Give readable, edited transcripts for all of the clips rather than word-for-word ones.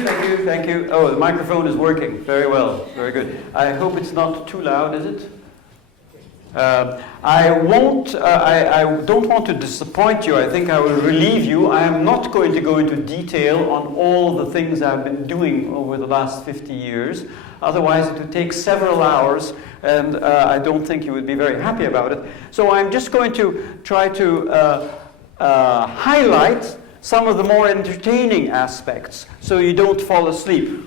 thank you. Oh, the microphone is working very well, very good. I hope it's not too loud, is it? I don't want to disappoint you. I think I will relieve you. I am not going to go into detail on all the things I've been doing over the last 50 years. Otherwise, it would take several hours, and I don't think you would be very happy about it. So I'm just going to try to highlight some of the more entertaining aspects so you don't fall asleep.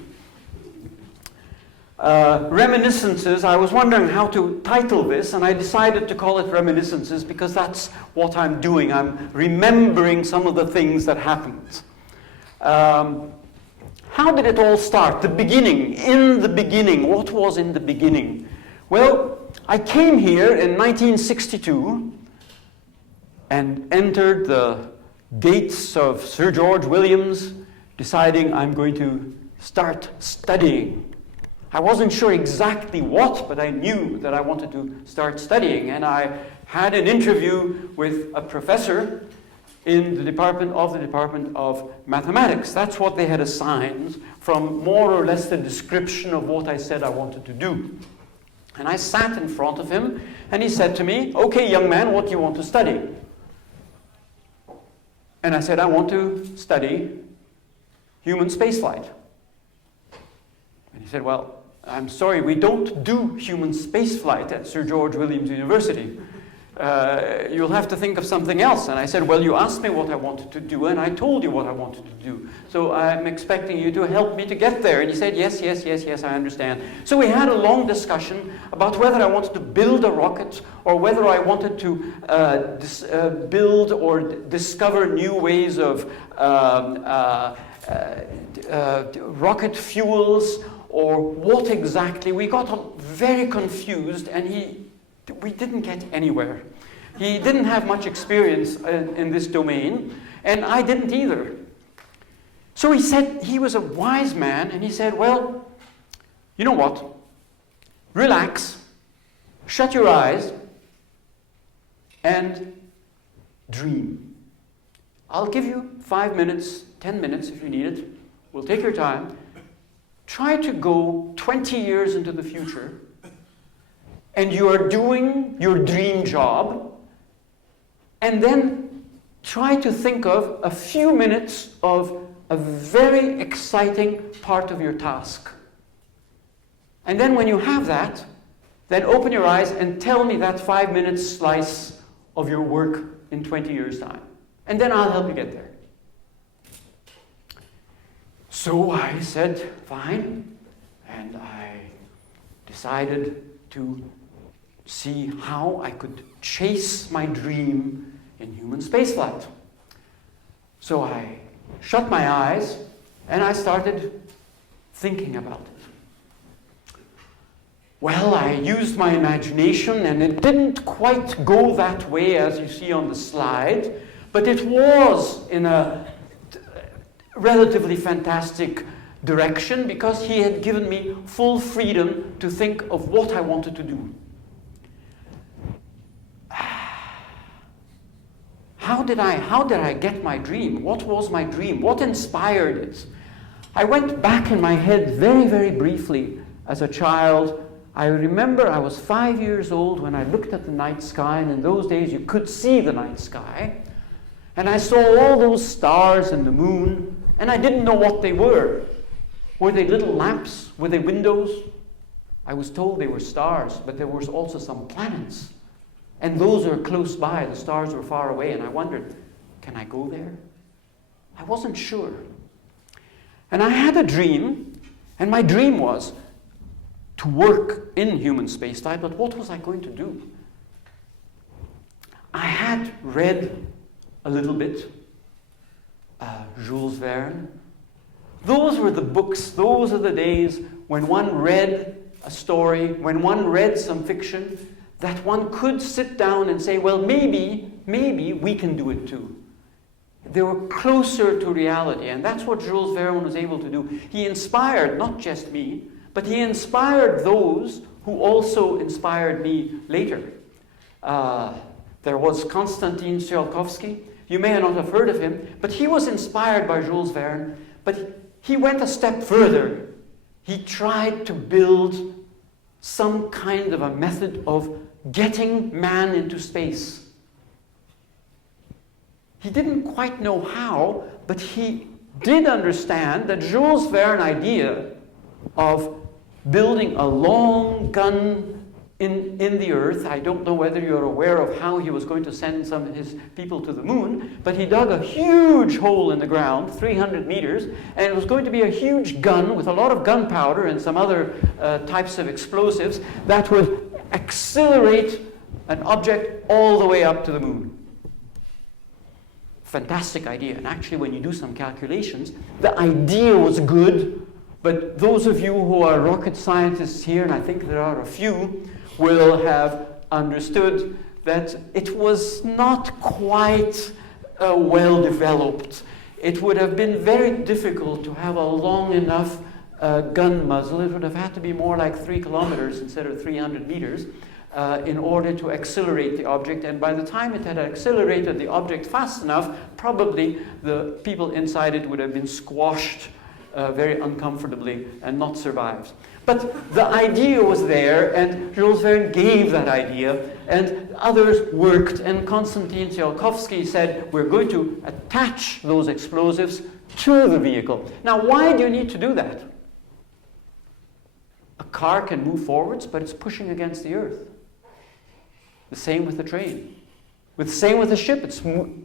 Reminiscences, I was wondering how to title this, and I decided to call it Reminiscences because that's what I'm doing. I'm remembering some of the things that happened. How did it all start? The beginning. In the beginning. What was in the beginning? Well, I came here in 1962 and entered the gates of Sir George Williams, deciding I'm going to start studying. I wasn't sure exactly what, but I knew that I wanted to start studying. And I had an interview with a professor in the Department of Mathematics. That's what they had assigned from more or less the description of what I said I wanted to do. And I sat in front of him, and he said to me, "Okay, young man, what do you want to study?" And I said, "I want to study human spaceflight." And he said, "Well, I'm sorry, we don't do human spaceflight at Sir George Williams University. You'll have to think of something else." And I said, "Well, you asked me what I wanted to do, and I told you what I wanted to do. So I'm expecting you to help me to get there." And he said, yes, I understand. So we had a long discussion about whether I wanted to build a rocket or whether I wanted to build or discover new ways of rocket fuels, or what exactly. We got very confused, and we didn't get anywhere. He didn't have much experience in this domain, and I didn't either. So he said, he was a wise man, and he said, "Well, you know what? Relax, shut your eyes, and dream. I'll give you 5 minutes, 10 minutes if you need it. We'll take your time. Try to go 20 years into the future, and you are doing your dream job, and then try to think of a few minutes of a very exciting part of your task. And then when you have that, then open your eyes and tell me that 5 minute slice of your work in 20 years' time. And then I'll help you get there." So I said, fine, and I decided to see how I could chase my dream in human spaceflight. So I shut my eyes, and I started thinking about it. Well, I used my imagination, and it didn't quite go that way as you see on the slide, but it was in a relatively fantastic direction because he had given me full freedom to think of what I wanted to do. How did I get my dream? What was my dream? What inspired it? I went back in my head very, very briefly as a child. I remember I was 5 years old when I looked at the night sky, and in those days you could see the night sky. And I saw all those stars and the moon, and I didn't know what they were. Were they little lamps? Were they windows? I was told they were stars, but there was also some planets. And those are close by. The stars were far away, and I wondered, can I go there? I wasn't sure. And I had a dream, and my dream was to work in human spaceflight, but what was I going to do? I had read a little bit Jules Verne. Those were the books, those are the days when one read a story, when one read some fiction, that one could sit down and say, well, maybe we can do it too. They were closer to reality, and that's what Jules Verne was able to do. He inspired not just me, but he inspired those who also inspired me later. There was Konstantin Tsiolkovsky. You may not have heard of him, but he was inspired by Jules Verne, but he went a step further. He tried to build some kind of a method of getting man into space. He didn't quite know how, but he did understand that Jules Verne's idea of building a long gun in the Earth. I don't know whether you're aware of how he was going to send some of his people to the moon, but he dug a huge hole in the ground, 300 meters, and it was going to be a huge gun with a lot of gunpowder and some other types of explosives that would accelerate an object all the way up to the moon. Fantastic idea. And actually, when you do some calculations, the idea was good, but those of you who are rocket scientists here, and I think there are a few, will have understood that it was not quite well developed. It would have been very difficult to have a long enough gun muzzle. It would have had to be more like 3 kilometers instead of 300 meters in order to accelerate the object. And by the time it had accelerated the object fast enough, probably the people inside it would have been squashed very uncomfortably and not survived. But the idea was there, and Jules Verne gave that idea, and others worked, and Konstantin Tsiolkovsky said, we're going to attach those explosives to the vehicle. Now, why do you need to do that? A car can move forwards, but it's pushing against the earth. The same with the train. The same with the ship, it's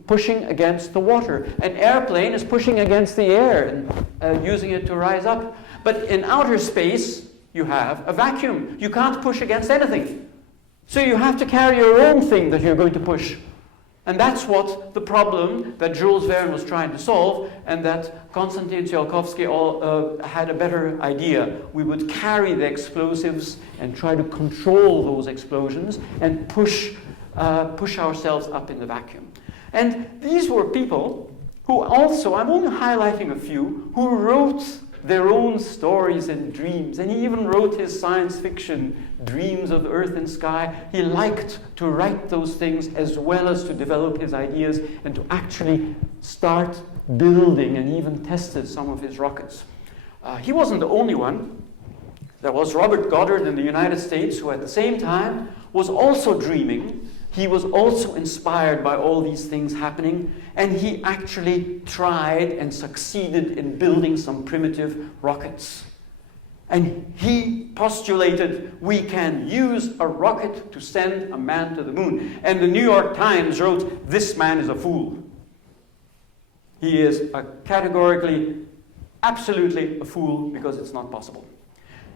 pushing against the water. An airplane is pushing against the air and using it to rise up. But in outer space, you have a vacuum. You can't push against anything. So you have to carry your own thing that you're going to push. And that's what the problem that Jules Verne was trying to solve, and that Konstantin Tsiolkovsky had a better idea. We would carry the explosives and try to control those explosions and push ourselves up in the vacuum. And these were people who also, I'm only highlighting a few, who wrote their own stories and dreams. And he even wrote his science fiction dreams of earth and sky. He liked to write those things as well as to develop his ideas and to actually start building and even tested some of his rockets. He wasn't the only one. There was Robert Goddard in the United States, who at the same time was also dreaming. He was also inspired by all these things happening, and he actually tried and succeeded in building some primitive rockets. And he postulated we can use a rocket to send a man to the moon. And the New York Times wrote, this man is a fool. He is categorically, absolutely a fool, because it's not possible.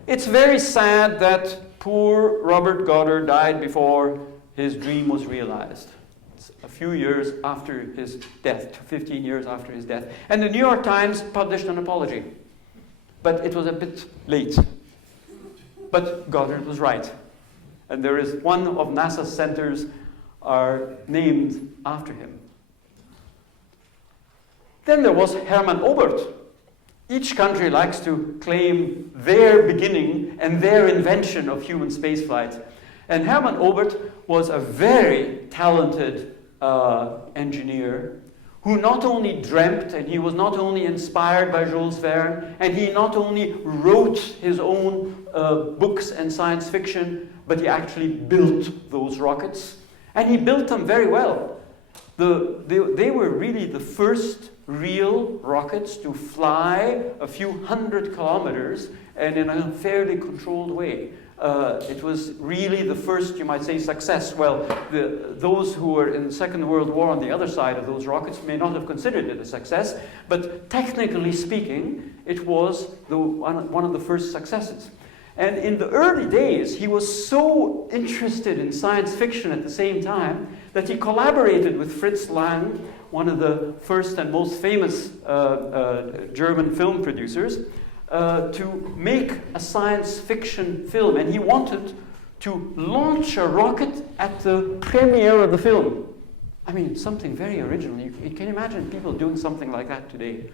It's very sad that poor Robert Goddard died before his dream was realized. It's a few years after his death, 15 years after his death. And the New York Times published an apology. But it was a bit late. But Goddard was right. And there is one of NASA's centers are named after him. Then there was Hermann Oberth. Each country likes to claim their beginning and their invention of human spaceflight. And Hermann Oberth was a very talented engineer who not only dreamt, and he was not only inspired by Jules Verne, and he not only wrote his own books and science fiction, but he actually built those rockets. And he built them very well. They were really the first real rockets to fly a few hundred kilometers and in a fairly controlled way. It was really the first, you might say, success. Well, those who were in the Second World War on the other side of those rockets may not have considered it a success, but technically speaking, it was one of the first successes. And in the early days, he was so interested in science fiction at the same time that he collaborated with Fritz Lang, one of the first and most famous German film producers, to make a science fiction film. And he wanted to launch a rocket at the premiere of the film. I mean, something very original. You can imagine people doing something like that today.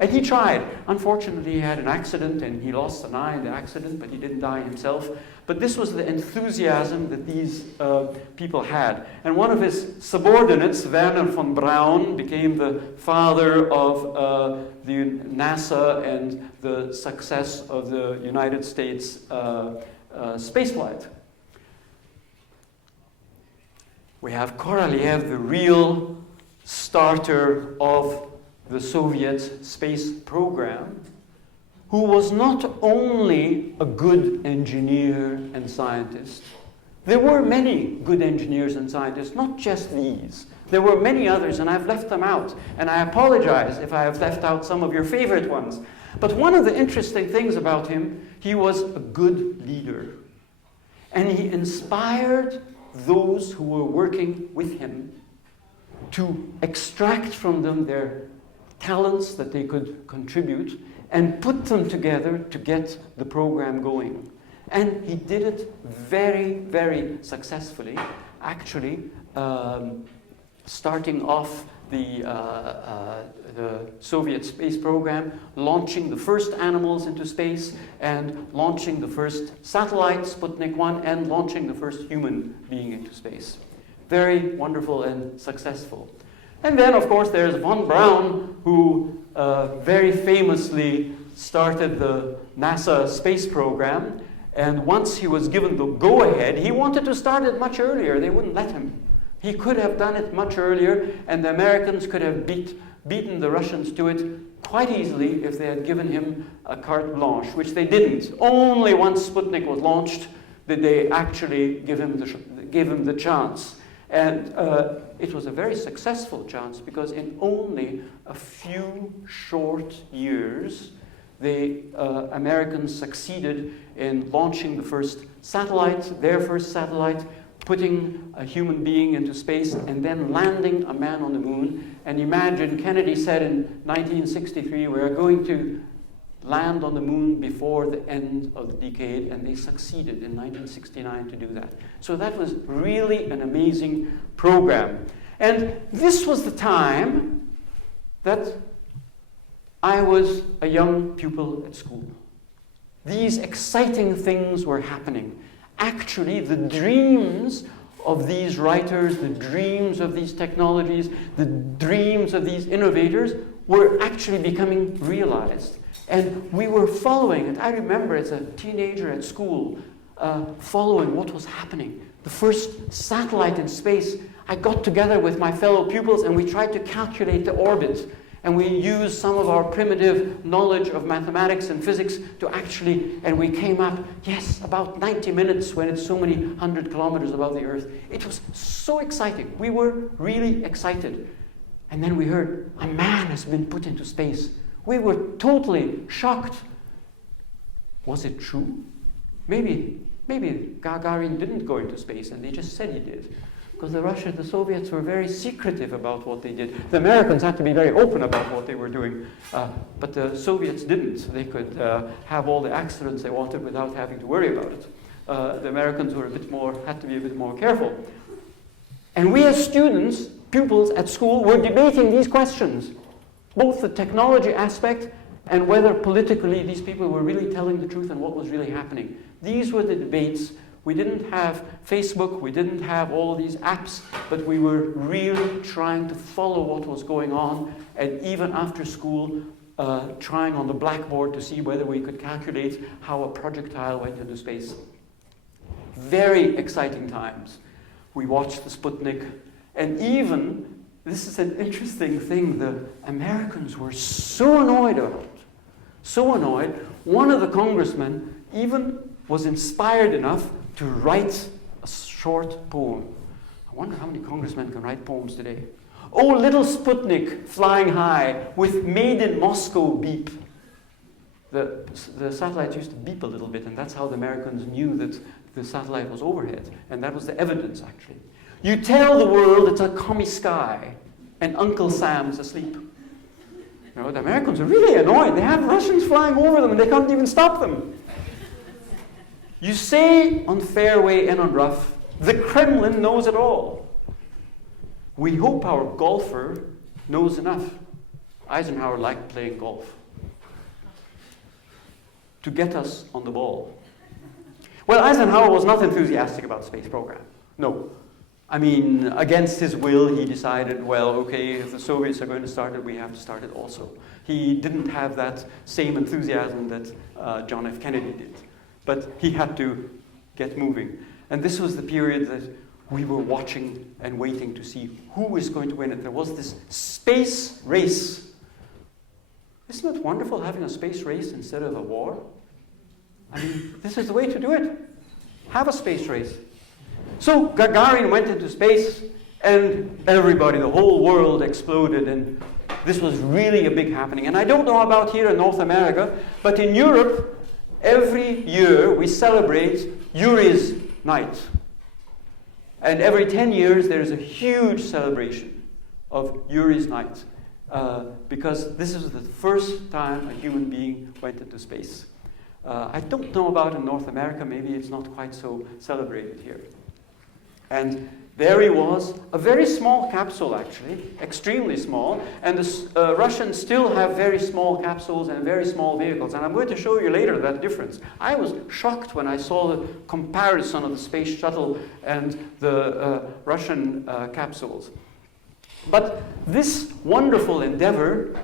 And he tried. Unfortunately, he had an accident and he lost an eye in the accident, but he didn't die himself. But this was the enthusiasm that these people had. And one of his subordinates, Werner von Braun, became the father of the NASA and the success of the United States spaceflight. We have Korolev, the real starter of the Soviet space program, who was not only a good engineer and scientist. There were many good engineers and scientists, not just these. There were many others, and I've left them out. And I apologize if I have left out some of your favorite ones. But one of the interesting things about him, he was a good leader. And he inspired those who were working with him to extract from them their talents that they could contribute and put them together to get the program going. And he did it very, very successfully, actually, starting off the Soviet space program, launching the first animals into space, and launching the first satellite, Sputnik 1, and launching the first human being into space. Very wonderful and successful. And then, of course, there's von Braun, who very famously started the NASA space program. And once he was given the go-ahead, he wanted to start it much earlier. They wouldn't let him. He could have done it much earlier, and the Americans could have beaten the Russians to it quite easily if they had given him a carte blanche, which they didn't. Only once Sputnik was launched did they actually give him the chance. And it was a very successful chance, because in only a few short years, the Americans succeeded in launching the first satellite, their first satellite, putting a human being into space, and then landing a man on the moon. And imagine, Kennedy said in 1963, we are going to land on the moon before the end of the decade, and they succeeded in 1969 to do that. So that was really an amazing program. And this was the time that I was a young pupil at school. These exciting things were happening. Actually, the dreams of these writers, the dreams of these technologies, the dreams of these innovators were actually becoming realized. And we were following it. I remember as a teenager at school, following what was happening. The first satellite in space, I got together with my fellow pupils and we tried to calculate the orbit. And we used some of our primitive knowledge of mathematics and physics to actually, and we came up, yes, about 90 minutes when it's so many 100 kilometers above the Earth. It was so exciting. We were really excited. And then we heard, a man has been put into space. We were totally shocked. Was it true? Maybe Gagarin didn't go into space and they just said he did. Because the Soviets were very secretive about what they did. The Americans had to be very open about what they were doing. But the Soviets didn't. They could have all the accidents they wanted without having to worry about it. The Americans were had to be a bit more careful. And we as students, pupils at school, were debating these questions. Both the technology aspect and whether politically these people were really telling the truth and what was really happening. These were the debates. We didn't have Facebook, we didn't have all these apps, but we were really trying to follow what was going on, and even after school, trying on the blackboard to see whether we could calculate how a projectile went into space. Very exciting times. We watched the Sputnik, and even, this is an interesting thing, the Americans were so annoyed about it. So annoyed, one of the congressmen even was inspired enough to write a short poem. I wonder how many congressmen can write poems today. Oh, little Sputnik flying high with made in Moscow beep. The satellites used to beep a little bit, and that's how the Americans knew that the satellite was overhead. And that was the evidence, actually. You tell the world it's a commie sky, and Uncle Sam's asleep. You know, the Americans are really annoyed. They have Russians flying over them, and they can't even stop them. You say on fairway and on rough, the Kremlin knows it all. We hope our golfer knows enough. Eisenhower liked playing golf. To get us on the ball. Well, Eisenhower was not enthusiastic about the space program. No. I mean, against his will, he decided, well, okay, if the Soviets are going to start it, we have to start it also. He didn't have that same enthusiasm that John F. Kennedy did. But he had to get moving. And this was the period that we were watching and waiting to see who is going to win it. There was this space race. Isn't it wonderful having a space race instead of a war? I mean, this is the way to do it. Have a space race. So Gagarin went into space, and everybody, the whole world exploded, and this was really a big happening. And I don't know about here in North America, but in Europe, every year we celebrate Yuri's Night. And every 10 years there's a huge celebration of Yuri's Night, because this is the first time a human being went into space. I don't know about in North America, maybe it's not quite so celebrated here. And there he was, a very small capsule actually, extremely small, and the Russians still have very small capsules and very small vehicles, and I'm going to show you later that difference. I was shocked when I saw the comparison of the space shuttle and the Russian capsules. But this wonderful endeavor,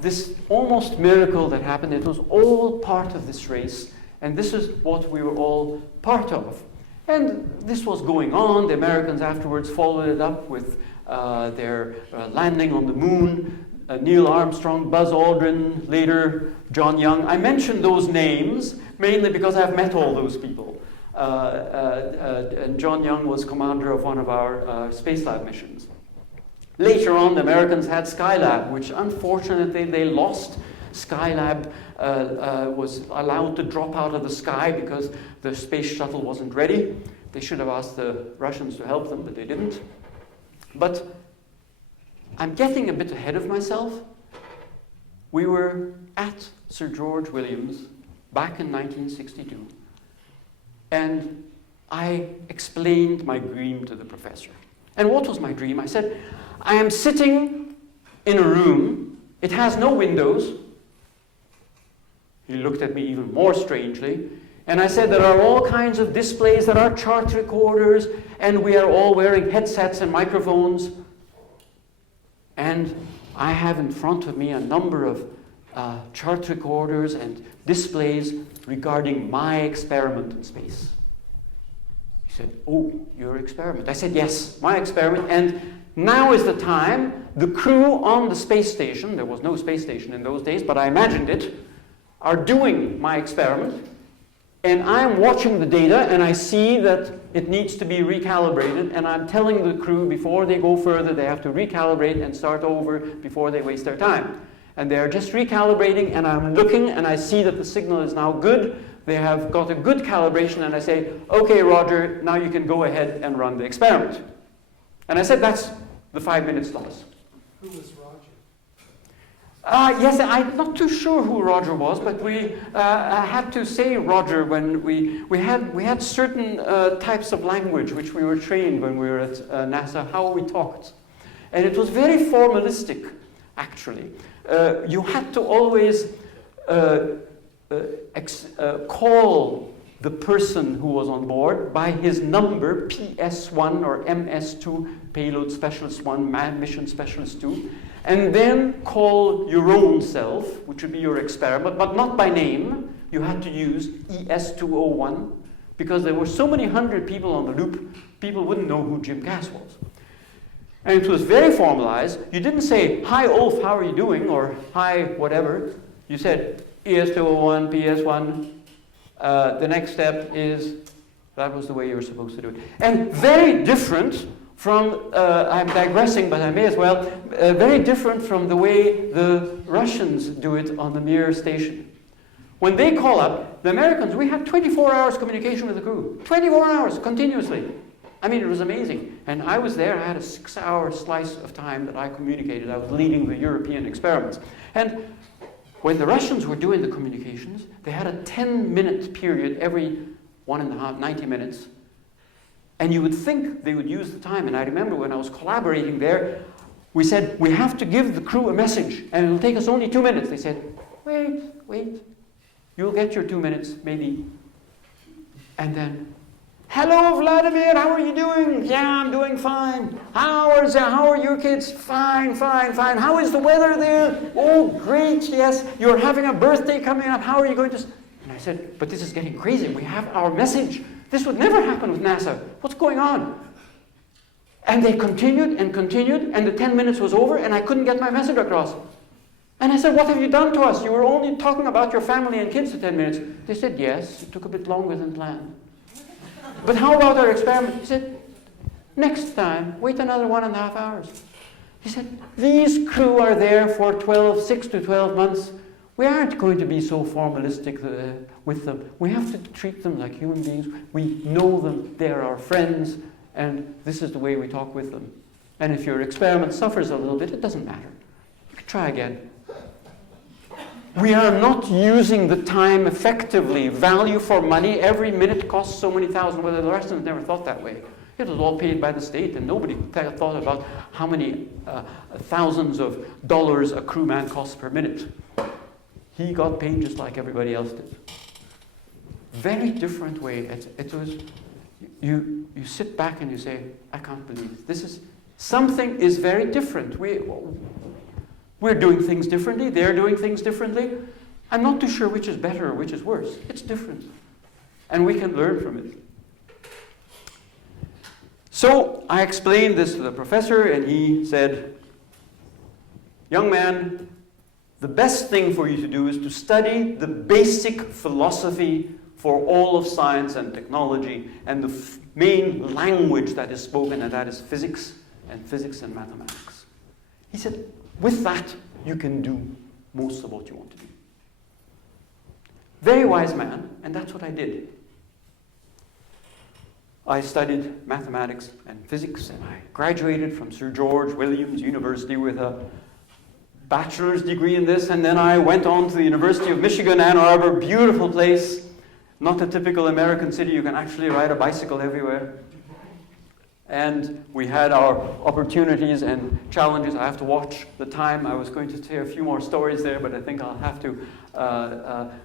this almost miracle that happened, it was all part of this race, and this is what we were all part of. And this was going on. The Americans afterwards followed it up with their landing on the moon. Neil Armstrong, Buzz Aldrin, later John Young. I mentioned those names mainly because I've met all those people. And John Young was commander of one of our Space Lab missions. Later on, the Americans had Skylab, which unfortunately they lost. Skylab was allowed to drop out of the sky because the space shuttle wasn't ready. They should have asked the Russians to help them, but they didn't. But I'm getting a bit ahead of myself. We were at Sir George Williams back in 1962, and I explained my dream to the professor. And what was my dream? I said, I am sitting in a room. It has no windows. He looked at me even more strangely. And I said, there are all kinds of displays, there are chart recorders, and we are all wearing headsets and microphones. And I have in front of me a number of chart recorders and displays regarding my experiment in space. He said, oh, your experiment. I said, yes, my experiment. And now is the time. The crew on the space station, there was no space station in those days, but I imagined it, are doing my experiment, and I'm watching the data, and I see that it needs to be recalibrated, and I'm telling the crew before they go further, they have to recalibrate and start over before they waste their time. And they're just recalibrating, and I'm looking, and I see that the signal is now good. They have got a good calibration, and I say, okay, Roger, now you can go ahead and run the experiment. And I said, that's the 5 minute slots. Who was Roger? Yes, I'm not too sure who Roger was, but we had to say Roger when we had certain types of language which we were trained when we were at NASA, how we talked. And it was very formalistic, actually. You had to always call the person who was on board by his number, PS1 or MS2, Payload Specialist 1, Mission Specialist 2, and then call your own self, which would be your experiment, but not by name. You had to use ES201, because there were so many hundred people on the loop, people wouldn't know who Jim Kass was. And it was very formalized. You didn't say, hi Ulf, how are you doing? Or hi whatever. You said ES201, PS1. The next step is, that was the way you were supposed to do it. And very different from, I'm digressing, but I may as well, very different from the way the Russians do it on the Mir station. When they call up, the Americans, we had 24 hours communication with the crew. 24 hours, continuously. I mean, it was amazing. And I was there, I had a 6-hour slice of time that I communicated. I was leading the European experiments. And when the Russians were doing the communications, they had a 10-minute period every 90 minutes. And you would think they would use the time. And I remember when I was collaborating there, we said, we have to give the crew a message, and it'll take us only 2 minutes. They said, wait, you'll get your 2 minutes, maybe. And then, hello, Vladimir, how are you doing? Yeah, I'm doing fine. How are your kids? Fine, fine, fine. How is the weather there? Oh, great, yes. You're having a birthday coming up. How are you going to... And I said, but this is getting crazy. We have our message. This would never happen with NASA. What's going on? And they continued, and the 10 minutes was over, and I couldn't get my message across. And I said, what have you done to us? You were only talking about your family and kids for 10 minutes. They said, yes, it took a bit longer than planned. But how about our experiment? He said, next time, wait another 1.5 hours. He said, these crew are there for 6 to 12 months. We aren't going to be so formalistic with them. We have to treat them like human beings. We know them, they're our friends, and this is the way we talk with them. And if your experiment suffers a little bit, it doesn't matter. You can try again. We are not using the time effectively. Value for money, every minute costs so many thousand. Well, the rest of them never thought that way. It was all paid by the state, and nobody thought about how many thousands of dollars a crewman costs per minute. He got paid just like everybody else did. Very different way. It was, you sit back and you say, I can't believe this. Something is very different. We're doing things differently. They're doing things differently. I'm not too sure which is better or which is worse. It's different. And we can learn from it. So I explained this to the professor, and he said, young man, the best thing for you to do is to study the basic philosophy for all of science and technology, and the main language that is spoken, and that is physics and mathematics. He said, with that, you can do most of what you want to do. Very wise man, and that's what I did. I studied mathematics and physics, and I graduated from Sir George Williams University with a bachelor's degree in this, and then I went on to the University of Michigan, Ann Arbor, beautiful place, not a typical American city. You can actually ride a bicycle everywhere. And we had our opportunities and challenges. I have to watch the time. I was going to say a few more stories there, but I think I'll have to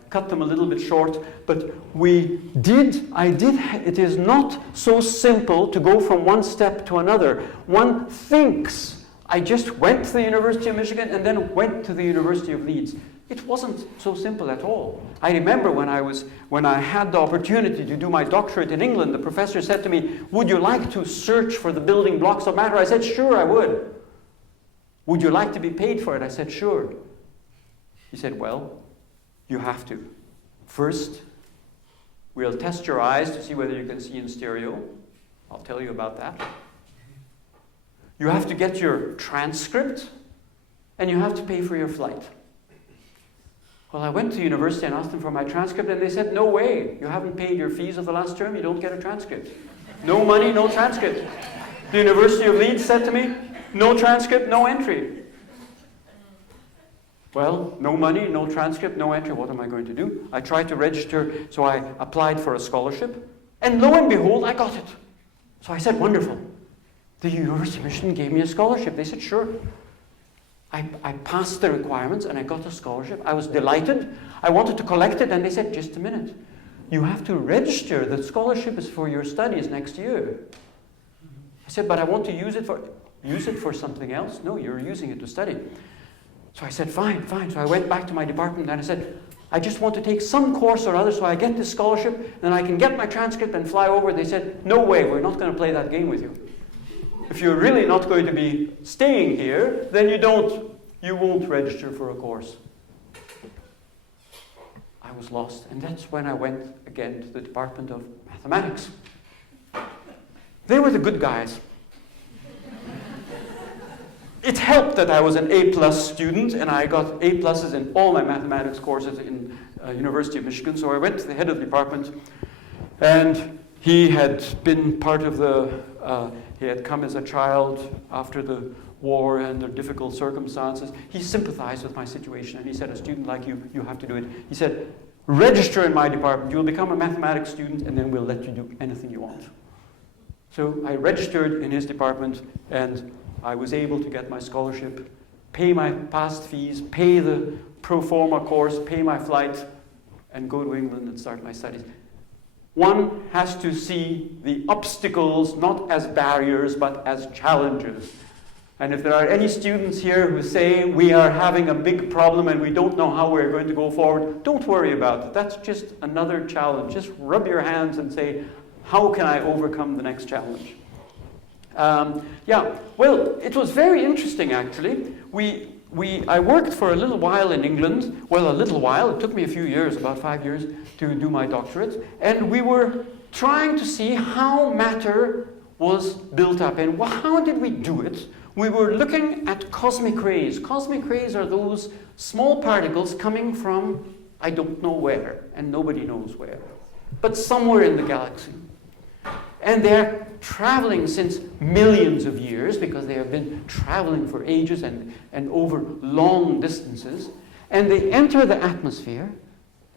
cut them a little bit short. But it is not so simple to go from one step to another. One thinks, I just went to the University of Michigan and then went to the University of Leeds. It wasn't so simple at all. I remember when I had the opportunity to do my doctorate in England, the professor said to me, would you like to search for the building blocks of matter? I said, sure, I would. Would you like to be paid for it? I said, sure. He said, well, you have to. First, we'll test your eyes to see whether you can see in stereo. I'll tell you about that. You have to get your transcript, and you have to pay for your flight. Well, I went to university and asked them for my transcript, and they said, no way. You haven't paid your fees of the last term, you don't get a transcript. No money, no transcript. The University of Leeds said to me, no transcript, no entry. Well, no money, no transcript, no entry. What am I going to do? I tried to register, so I applied for a scholarship, and lo and behold, I got it. So I said, wonderful. The University of Michigan gave me a scholarship. They said, sure. I passed the requirements and I got a scholarship. I was delighted. I wanted to collect it, and they said, just a minute. You have to register. The scholarship is for your studies next year. I said, but I want to use it for something else. No, you're using it to study. So I said, fine, fine. So I went back to my department and I said, I just want to take some course or other so I get this scholarship, then I can get my transcript and fly over. They said, no way, we're not going to play that game with you. If you're really not going to be staying here, then you won't register for a course. I was lost, and that's when I went again to the Department of Mathematics. They were the good guys. It helped that I was an A+ student, and I got A+ in all my mathematics courses in University of Michigan, so I went to the head of the department, and he had been part of he had come as a child after the war and the difficult circumstances. He sympathized with my situation, and he said, a student like you, you have to do it. He said, register in my department, you'll become a mathematics student, and then we'll let you do anything you want. So I registered in his department, and I was able to get my scholarship, pay my past fees, pay the pro forma course, pay my flight, and go to England and start my studies. one has to see the obstacles not as barriers, but as challenges. And if there are any students here who say we are having a big problem and we don't know how we're going to go forward, don't worry about it. That's just another challenge. Just rub your hands and say, how can I overcome the next challenge? Well, it was very interesting actually. I worked for a little while in England. Well, a little while. It took me a few years, about 5 years, to do my doctorate. And we were trying to see how matter was built up. And how did we do it? We were looking at cosmic rays. Cosmic rays are those small particles coming from I don't know where, and nobody knows where, but somewhere in the galaxy. And they're traveling since millions of years, because they have been traveling for ages and over long distances. And they enter the atmosphere,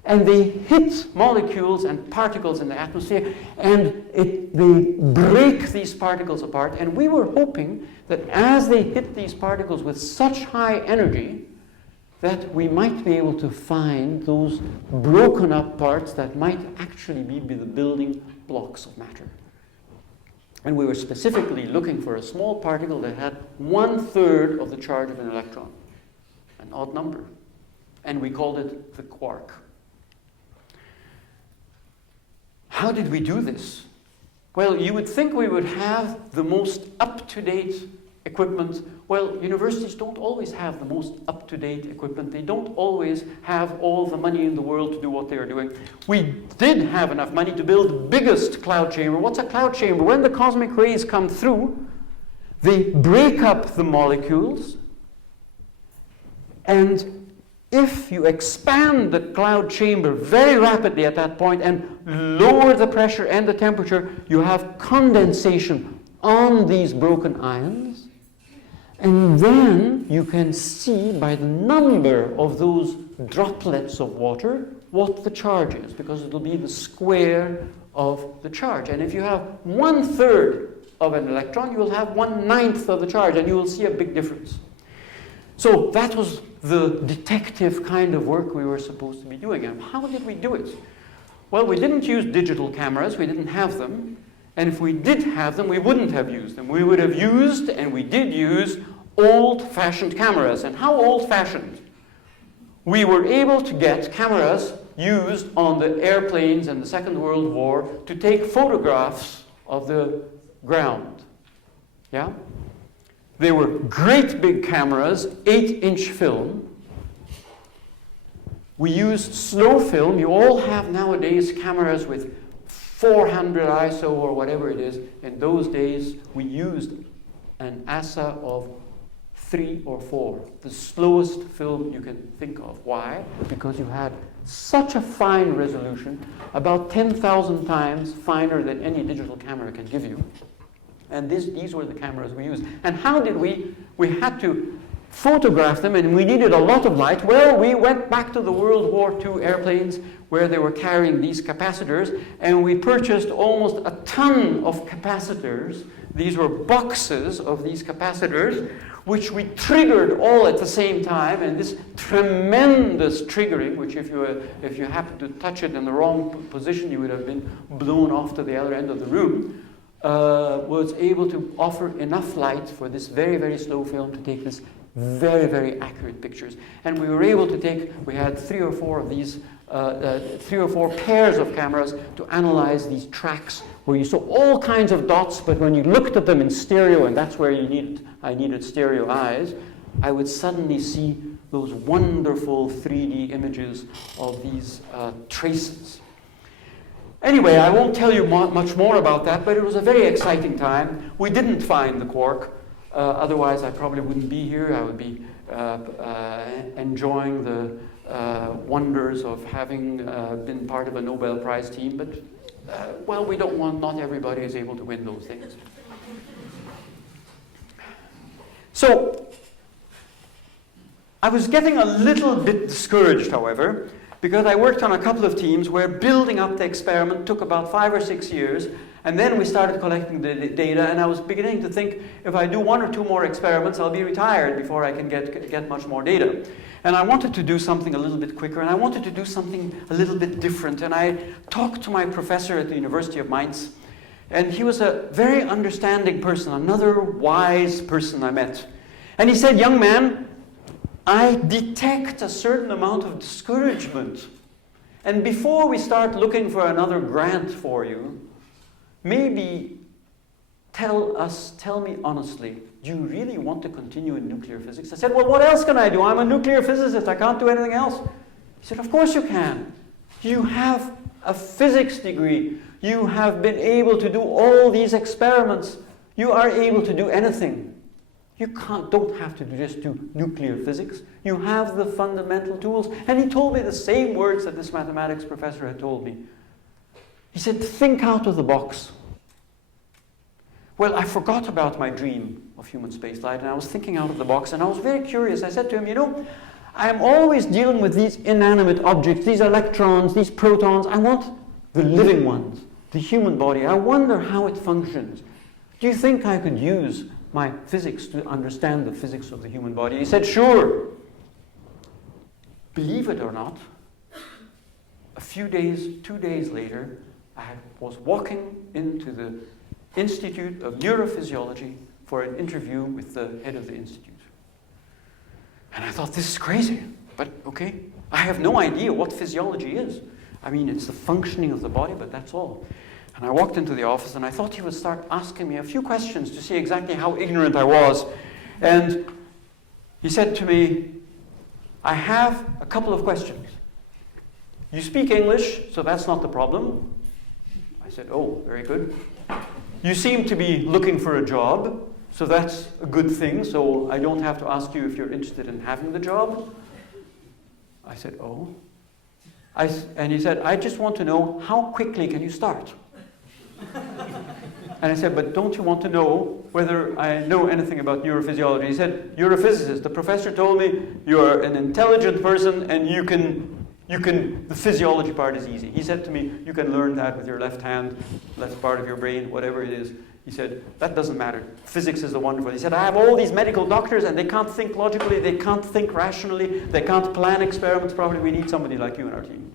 and they hit molecules and particles in the atmosphere, and they break these particles apart. And we were hoping that as they hit these particles with such high energy, that we might be able to find those broken up parts that might actually be the building blocks of matter. And we were specifically looking for a small particle that had 1/3 of the charge of an electron, an odd number. And we called it the quark. How did we do this? Well, you would think we would have the most up-to-date equipment. Well, universities don't always have the most up-to-date equipment. They don't always have all the money in the world to do what they are doing. We did have enough money to build the biggest cloud chamber. What's a cloud chamber? When the cosmic rays come through, they break up the molecules, and if you expand the cloud chamber very rapidly at that point and lower the pressure and the temperature, you have condensation on these broken ions. And then you can see by the number of those droplets of water what the charge is, because it will be the square of the charge. And if you have 1/3 of an electron, you will have 1/9 of the charge, and you will see a big difference. So that was the detective kind of work we were supposed to be doing. And how did we do it? Well, we didn't use digital cameras. We didn't have them. And if we did have them, we wouldn't have used them. We would have used, and we did use, old-fashioned cameras. And how old-fashioned? We were able to get cameras used on the airplanes in the Second World War to take photographs of the ground. Yeah? They were great big cameras, 8-inch film. We used slow film. You all have nowadays cameras with 400 ISO or whatever it is. In those days, we used an ASA of 3 or 4, the slowest film you can think of. Why? Because you had such a fine resolution, about 10,000 times finer than any digital camera can give you. And these were the cameras we used. And how did we had to photograph them, and we needed a lot of light. Well, we went back to the World War II airplanes where they were carrying these capacitors, and we purchased almost a ton of capacitors. These were boxes of these capacitors, which we triggered all at the same time, and this tremendous triggering, which if you happened to touch it in the wrong position, you would have been blown off to the other end of the room, was able to offer enough light for this very, very slow film to take this very, very accurate pictures. And we were able to we had 3 or 4 of these, 3 or 4 pairs of cameras to analyze these tracks where you saw all kinds of dots, but when you looked at them in stereo, and that's where I needed stereo eyes, I would suddenly see those wonderful 3D images of these traces. Anyway, I won't tell you much more about that, but it was a very exciting time. We didn't find the quark. Otherwise, I probably wouldn't be here. I would be enjoying the wonders of having been part of a Nobel Prize team. But, well, not everybody is able to win those things. So, I was getting a little bit discouraged, however, because I worked on a couple of teams where building up the experiment took about 5 or 6 years, And then we started collecting the data, and I was beginning to think, if I do 1 or 2 more experiments, I'll be retired before I can get much more data. And I wanted to do something a little bit quicker, and I wanted to do something a little bit different. And I talked to my professor at the University of Mainz, and he was a very understanding person, another wise person I met. And he said, young man, I detect a certain amount of discouragement. And before we start looking for another grant for you, maybe tell me honestly, do you really want to continue in nuclear physics? I said, well, what else can I do? I'm a nuclear physicist. I can't do anything else. He said, of course you can. You have a physics degree. You have been able to do all these experiments. You are able to do anything. You don't have to just do nuclear physics. You have the fundamental tools. And he told me the same words that this mathematics professor had told me. He said, think out of the box. Well, I forgot about my dream of human spaceflight, and I was thinking out of the box, and I was very curious. I said to him, you know, I'm always dealing with these inanimate objects, these electrons, these protons. I want the living ones, the human body. I wonder how it functions. Do you think I could use my physics to understand the physics of the human body? He said, sure. Believe it or not, a few days, 2 days later, I was walking into the Institute of Neurophysiology for an interview with the head of the institute. And I thought, this is crazy, but okay. I have no idea what physiology is. I mean, it's the functioning of the body, but that's all. And I walked into the office, and I thought he would start asking me a few questions to see exactly how ignorant I was. And he said to me, I have a couple of questions. You speak English, so that's not the problem. I said, oh, very good. You seem to be looking for a job, so that's a good thing, so I don't have to ask you if you're interested in having the job. I said, oh. And he said, I just want to know, how quickly can you start? And I said, but don't you want to know whether I know anything about neurophysiology? He said, you're a physicist. The professor told me you're an intelligent person and the physiology part is easy. He said to me, you can learn that with your left hand, left part of your brain, whatever it is. He said, that doesn't matter. Physics is the wonderful. He said, I have all these medical doctors and they can't think logically, they can't think rationally, they can't plan experiments properly. We need somebody like you in our team.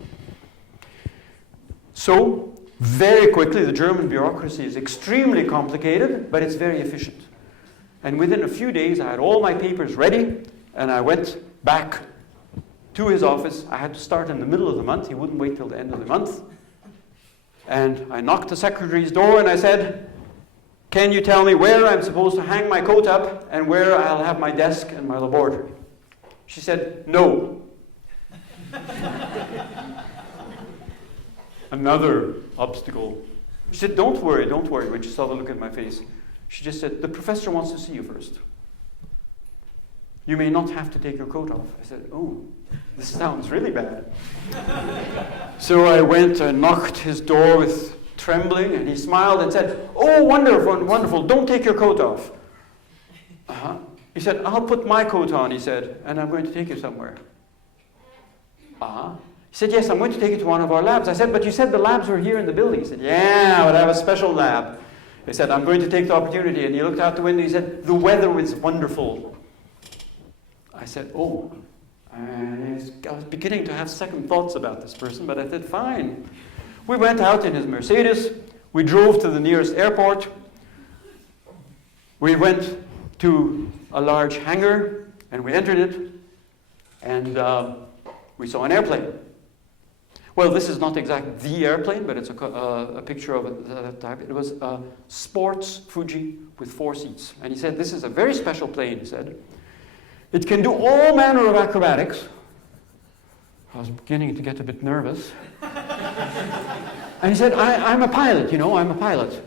So, very quickly, the German bureaucracy is extremely complicated, but it's very efficient. And within a few days, I had all my papers ready, and I went back to his office. I had to start in the middle of the month. He wouldn't wait till the end of the month. And I knocked the secretary's door, and I said, can you tell me where I'm supposed to hang my coat up and where I'll have my desk and my laboratory? She said, no. Another obstacle. She said, don't worry, when she saw the look at my face. She just said, the professor wants to see you first. You may not have to take your coat off. I said, oh, this sounds really bad. So I went and knocked his door with trembling, and he smiled and said, oh, wonderful, wonderful, don't take your coat off. He said, I'll put my coat on, he said, and I'm going to take you somewhere. He said, yes, I'm going to take you to one of our labs. I said, but you said the labs were here in the building. He said, yeah, but I have a special lab. He said, I'm going to take the opportunity. And he looked out the window. He said, the weather was wonderful. I said, oh. I was beginning to have second thoughts about this person, but I said, fine. We went out in his Mercedes. We drove to the nearest airport. We went to a large hangar, and we entered it. And we saw an airplane. Well, this is not exactly the airplane, but it's a picture of that type. It was a sports Fuji with 4 seats. And he said, this is a very special plane, he said. It can do all manner of acrobatics. I was beginning to get a bit nervous. And he said, I'm a pilot, you know, I'm a pilot.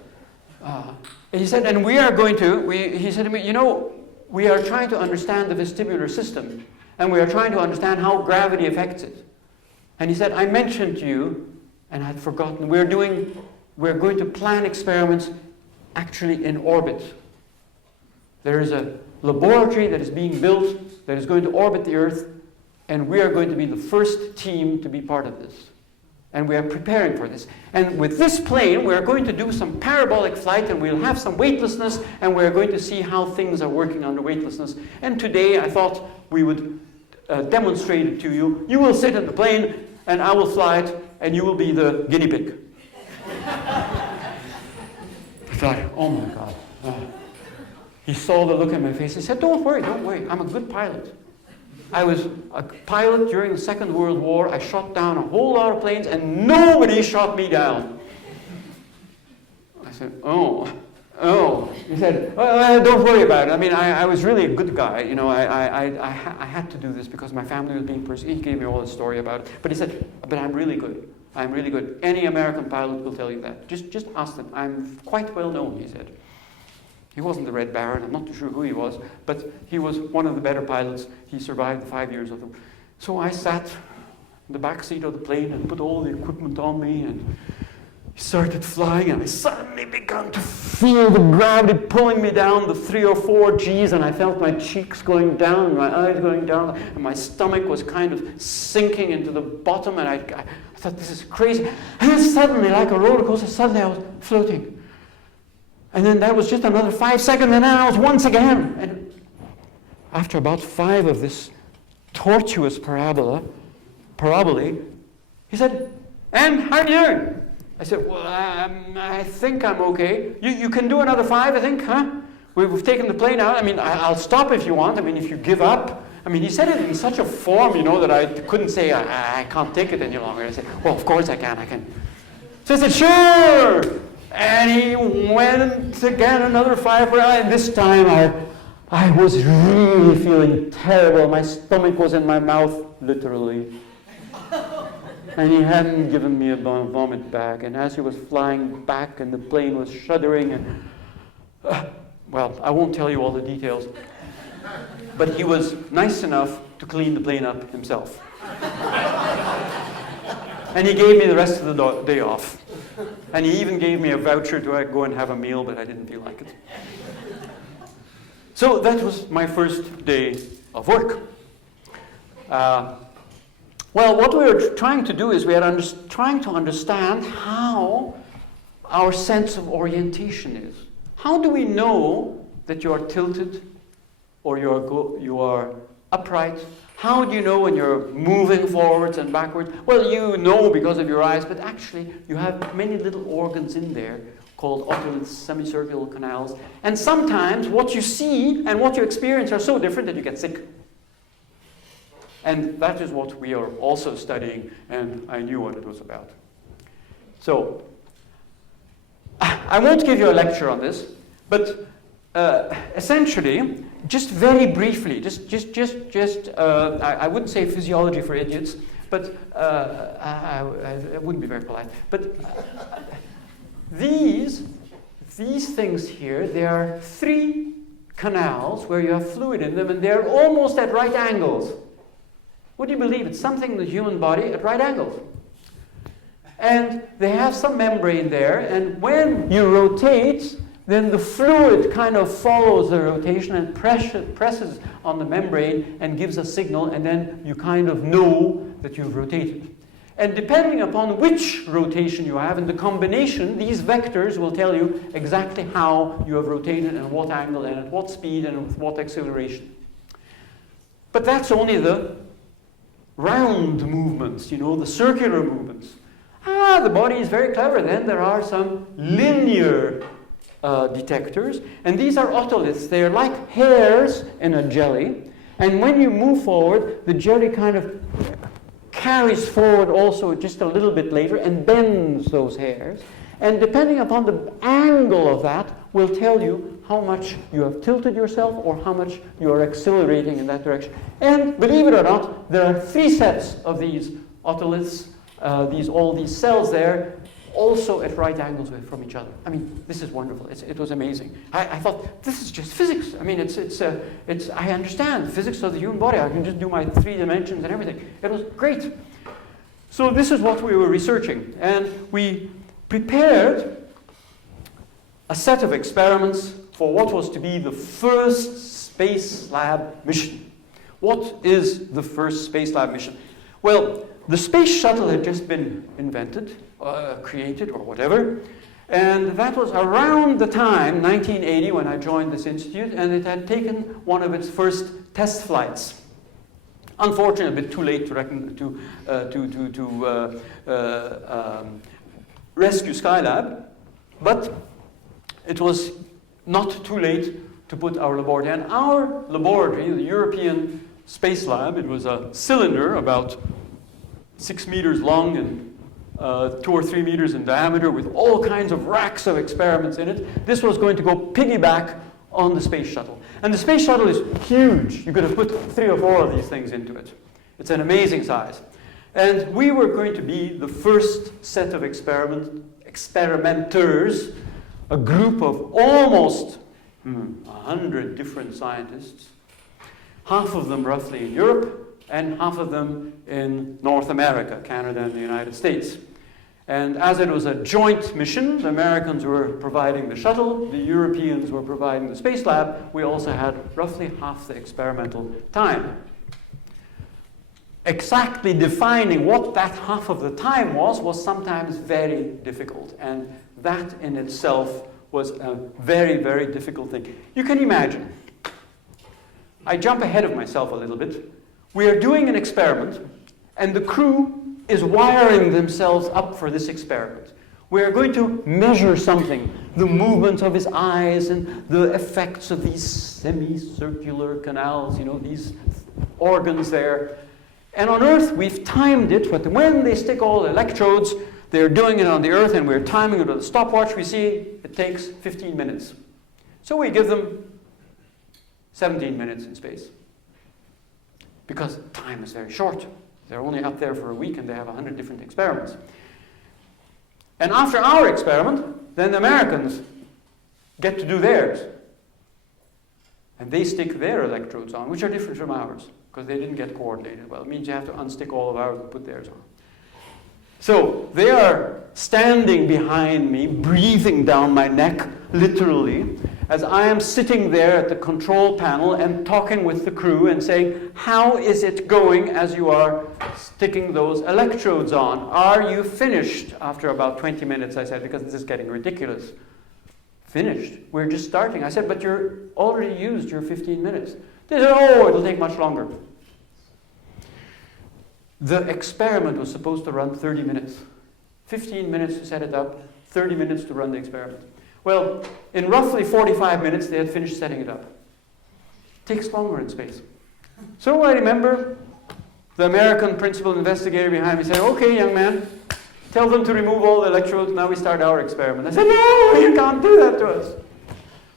And he said, and we are going to, he said to me, you know, we are trying to understand the vestibular system, and we are trying to understand how gravity affects it. And he said, I mentioned to you, and I had forgotten, we're going to plan experiments actually in orbit. There is a laboratory that is being built that is going to orbit the Earth, and we are going to be the first team to be part of this. And we are preparing for this. And with this plane, we're going to do some parabolic flight, and we'll have some weightlessness, and we're going to see how things are working under weightlessness. And today, I thought we would demonstrate it to you. You will sit in the plane, and I will fly it, and you will be the guinea pig. I thought, oh my God. He saw the look in my face. He said, don't worry, I'm a good pilot. I was a pilot during the Second World War. I shot down a whole lot of planes, and nobody shot me down. I said, oh. He said, well, don't worry about it. I mean, I was really a good guy. You know, I had to do this because my family was being persecuted. He gave me all the story about it. But he said, but I'm really good. I'm really good. Any American pilot will tell you that. Just ask them. I'm quite well known, he said. He wasn't the Red Baron, I'm not too sure who he was, but he was one of the better pilots. He survived the 5 years of them. So I sat in the back seat of the plane and put all the equipment on me, and started flying, and I suddenly began to feel the gravity pulling me down the 3 or 4 Gs, and I felt my cheeks going down, and my eyes going down, and my stomach was kind of sinking into the bottom, and I thought, this is crazy. And then suddenly, like a roller coaster, suddenly I was floating. And then that was just another 5 seconds, and then I was once again. And after about 5 of this tortuous parabole, he said, and how are you doing? I said, well, I think I'm okay. You can do another 5, I think, huh? We've taken the plane out. I mean, I'll stop if you want. I mean, if you give up. I mean, he said it in such a form, you know, that I couldn't say, I can't take it any longer. I said, well, of course I can. So I said, sure. And he went again another 5 rounds, and this time I was really feeling terrible. My stomach was in my mouth, literally. And he hadn't given me a vomit bag. And as he was flying back and the plane was shuddering, and well, I won't tell you all the details, but he was nice enough to clean the plane up himself. And he gave me the rest of the day off. And he even gave me a voucher to go and have a meal, but I didn't feel like it. So that was my first day of work. Well, what we were trying to do is we are trying to understand how our sense of orientation is. How do we know that you are tilted or you are upright? How do you know when you're moving forwards and backwards? Well, you know because of your eyes, but actually you have many little organs in there called otoliths, semicircular canals. And sometimes what you see and what you experience are so different that you get sick. And that is what we are also studying, and I knew what it was about. So, I won't give you a lecture on this, but essentially, just very briefly, I wouldn't say physiology for idiots, but I wouldn't be very polite. But these things here, there are 3 canals where you have fluid in them, and they're almost at right angles. Would you believe it's something in the human body at right angles? And they have some membrane there, and when you rotate, then the fluid kind of follows the rotation and presses on the membrane and gives a signal, and then you kind of know that you've rotated. And depending upon which rotation you have and the combination, these vectors will tell you exactly how you have rotated and what angle and at what speed and with what acceleration. But that's only the round movements, you know, the circular movements. The body is very clever. Then there are some linear detectors, and these are otoliths. They are like hairs in a jelly, and when you move forward, the jelly kind of carries forward also just a little bit later and bends those hairs, and depending upon the angle of that will tell you how much you have tilted yourself or how much you are accelerating in that direction. And believe it or not, there are 3 sets of these otoliths, all these cells there, also at right angles from each other. I mean, this is wonderful. It was amazing. I thought, this is just physics. I mean, I understand the physics of the human body. I can just do my 3 dimensions and everything. It was great. So this is what we were researching. And we prepared a set of experiments for what was to be the first space lab mission. What is the first space lab mission? Well, The space shuttle had just been invented, created, or whatever. And that was around the time, 1980, when I joined this institute, and it had taken one of its first test flights. Unfortunately, a bit too late to rescue Skylab, but it was not too late to put our laboratory. And our laboratory, the European Space Lab, it was a cylinder about 6 meters long and 2 or 3 meters in diameter with all kinds of racks of experiments in it. This was going to go piggyback on the space shuttle. And the space shuttle is huge. You could have put 3 or 4 of these things into it. It's an amazing size. And we were going to be the first set of experimenters, a group of almost 100 different scientists, half of them roughly in Europe, and half of them in North America, Canada and the United States. And as it was a joint mission, the Americans were providing the shuttle, the Europeans were providing the space lab, we also had roughly half the experimental time. Exactly defining what that half of the time was sometimes very difficult. And that in itself was a very, very difficult thing. You can imagine. I jump ahead of myself a little bit. We are doing an experiment, and the crew is wiring themselves up for this experiment. We are going to measure something, the movement of his eyes and the effects of these semicircular canals, you know, these organs there. And on Earth, we've timed it, but when they stick all the electrodes, they're doing it on the Earth, and we're timing it with a stopwatch. We see it takes 15 minutes. So we give them 17 minutes in space, because time is very short. They're only up there for a week, and they have 100 different experiments. And after our experiment, then the Americans get to do theirs. And they stick their electrodes on, which are different from ours, because they didn't get coordinated well. It means you have to unstick all of ours and put theirs on. So they are standing behind me, breathing down my neck, literally, as I am sitting there at the control panel and talking with the crew and saying, how is it going as you are sticking those electrodes on? Are you finished? After about 20 minutes, I said, because this is getting ridiculous. Finished? We're just starting. I said, but you're already used your 15 minutes. They said, oh, it'll take much longer. The experiment was supposed to run 30 minutes. 15 minutes to set it up, 30 minutes to run the experiment. Well, in roughly 45 minutes, they had finished setting it up. It takes longer in space. So I remember the American principal investigator behind me said, okay, young man, tell them to remove all the electrodes, now we start our experiment. I said, no, you can't do that to us.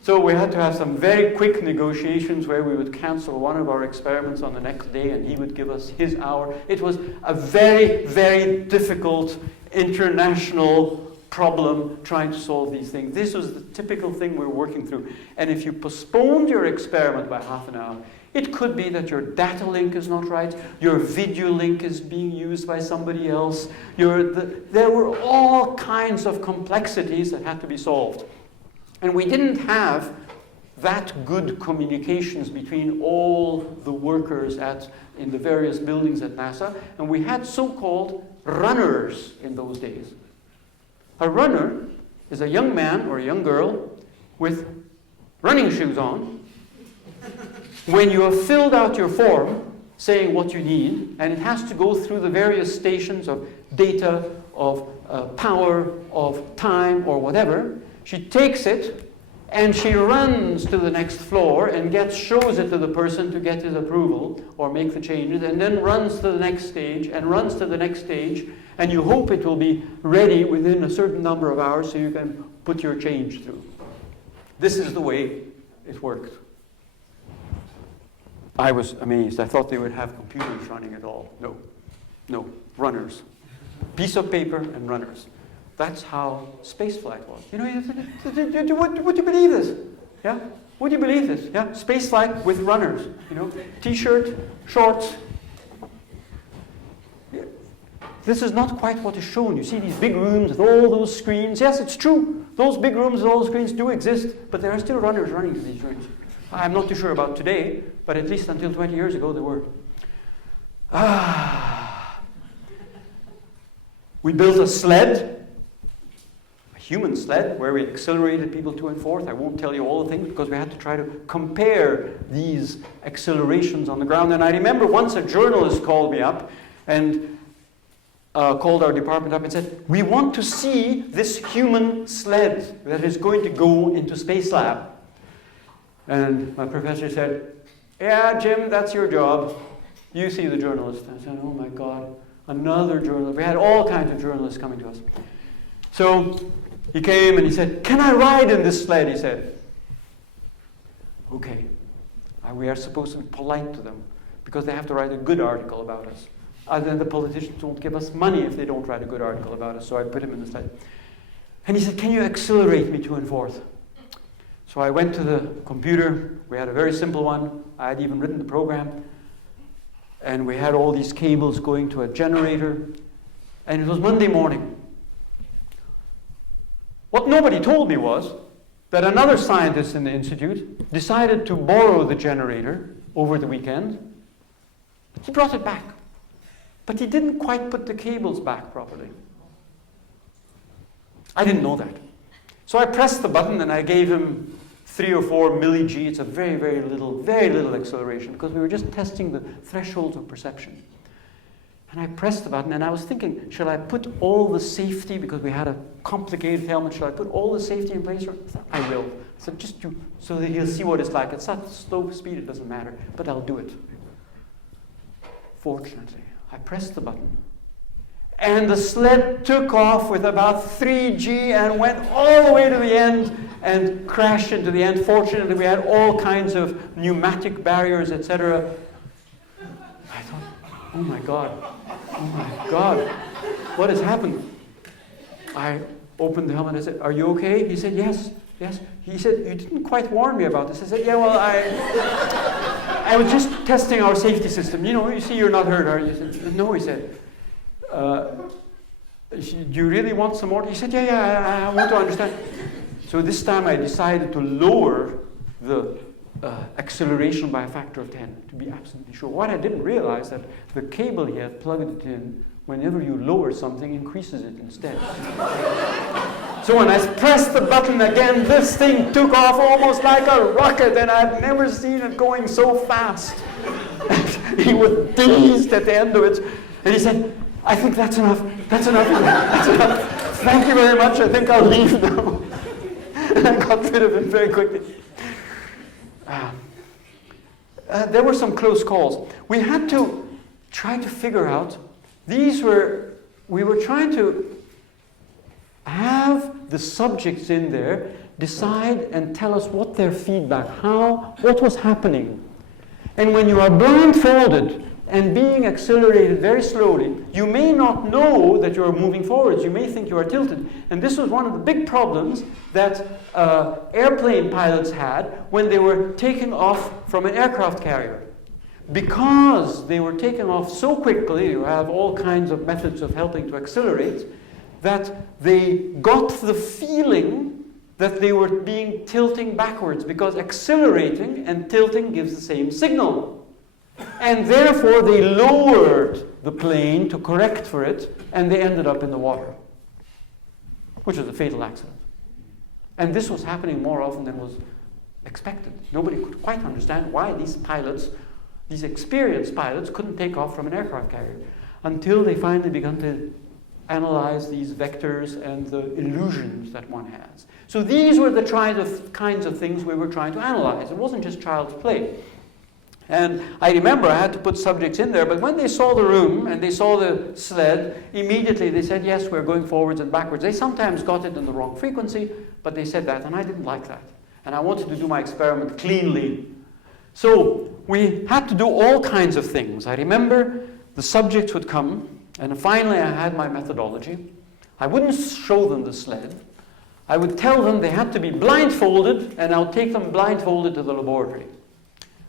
So we had to have some very quick negotiations where we would cancel one of our experiments on the next day and he would give us his hour. It was a very, very difficult international problem trying to solve these things. This was the typical thing we were working through. And if you postponed your experiment by half an hour, it could be that your data link is not right, your video link is being used by somebody else. There were all kinds of complexities that had to be solved. And we didn't have that good communications between all the workers in the various buildings at NASA. And we had so-called runners in those days. A runner is a young man or a young girl with running shoes on. When you have filled out your form saying what you need, and it has to go through the various stations of data, of power, of time, or whatever, she takes it and she runs to the next floor and shows it to the person to get his approval or make the changes, and then runs to the next stage and runs to the next stage, and you hope it will be ready within a certain number of hours so you can put your change through. This is the way it worked. I was amazed. I thought they would have computers running it all. No, runners. Piece of paper and runners. That's how spaceflight was. You know, would you believe this? Yeah? Would you believe this? Yeah? Spaceflight with runners. You know, t-shirt, shorts. Yeah. This is not quite what is shown. You see these big rooms with all those screens. Yes, it's true. Those big rooms with all the screens do exist, but there are still runners running to these rooms. I'm not too sure about today, but at least until 20 years ago there were. We built a sled, a human sled, where we accelerated people to and forth. I won't tell you all the things because we had to try to compare these accelerations on the ground. And I remember once a journalist called me up and called our department up and said, we want to see this human sled that is going to go into Space Lab. And my professor said, yeah, Jim, that's your job. You see the journalist. I said, oh my God, another journalist. We had all kinds of journalists coming to us. So he came and he said, can I ride in this sled? He said, okay. We are supposed to be polite to them because they have to write a good article about us. And then the politicians won't give us money if they don't write a good article about us. So I put him in the sled. And he said, can you accelerate me to and forth? So I went to the computer. We had a very simple one. I had even written the program. And we had all these cables going to a generator. And it was Monday morning. What nobody told me was that another scientist in the institute decided to borrow the generator over the weekend. He brought it back. But he didn't quite put the cables back properly. I didn't know that. So I pressed the button and I gave him 3 or 4 milli-G. It's a very, very little acceleration because we were just testing the thresholds of perception. And I pressed the button and I was thinking, shall I put all the safety, because we had a complicated helmet, shall I put all the safety in place? I will. I said, just do, so that he'll see what it's like. It's at slow speed, it doesn't matter, but I'll do it. Fortunately, I pressed the button. And the sled took off with about 3G and went all the way to the end and crashed into the end. Fortunately, we had all kinds of pneumatic barriers, etc. I thought, oh my God, what has happened? I opened the helmet and I said, are you okay? He said, yes. He said, you didn't quite warn me about this. I said, yeah, well, I was just testing our safety system. You see, you're not hurt, are you? He said, no, he said. Do you really want some more? He said, yeah, I want to understand. So this time I decided to lower the acceleration by a factor of 10 to be absolutely sure. What I didn't realize that the cable he had plugged it in, whenever you lower something, increases it instead. So when I pressed the button again, this thing took off almost like a rocket, and I've never seen it going so fast. He was dazed at the end of it, and he said, I think that's enough. That's enough. Thank you very much. I think I'll leave now. And I got rid of him very quickly. There were some close calls. We had to try to figure out, we were trying to have the subjects in there decide and tell us what their feedback, what was happening. And when you are blindfolded and being accelerated very slowly, you may not know that you are moving forwards. You may think you are tilted. And this was one of the big problems that airplane pilots had when they were taking off from an aircraft carrier. Because they were taking off so quickly, you have all kinds of methods of helping to accelerate, that they got the feeling that they were tilting backwards, because accelerating and tilting gives the same signal. And therefore they lowered the plane to correct for it, and they ended up in the water, which was a fatal accident. And this was happening more often than was expected. Nobody could quite understand why these pilots, these experienced pilots, couldn't take off from an aircraft carrier until they finally began to analyze these vectors and the illusions that one has. So these were the kinds of things we were trying to analyze. It wasn't just child's play. And I remember I had to put subjects in there, but when they saw the room and they saw the sled, immediately they said, yes, we're going forwards and backwards. They sometimes got it in the wrong frequency, but they said that, and I didn't like that. And I wanted to do my experiment cleanly. So we had to do all kinds of things. I remember the subjects would come, and finally I had my methodology. I wouldn't show them the sled. I would tell them they had to be blindfolded, and I'll take them blindfolded to the laboratory.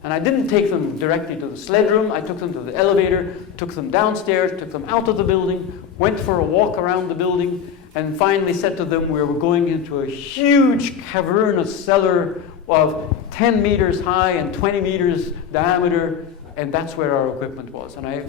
And I didn't take them directly to the sled room. I took them to the elevator, took them downstairs, took them out of the building, went for a walk around the building, and finally said to them we were going into a huge cavernous cellar of 10 meters high and 20 meters diameter, and that's where our equipment was. And I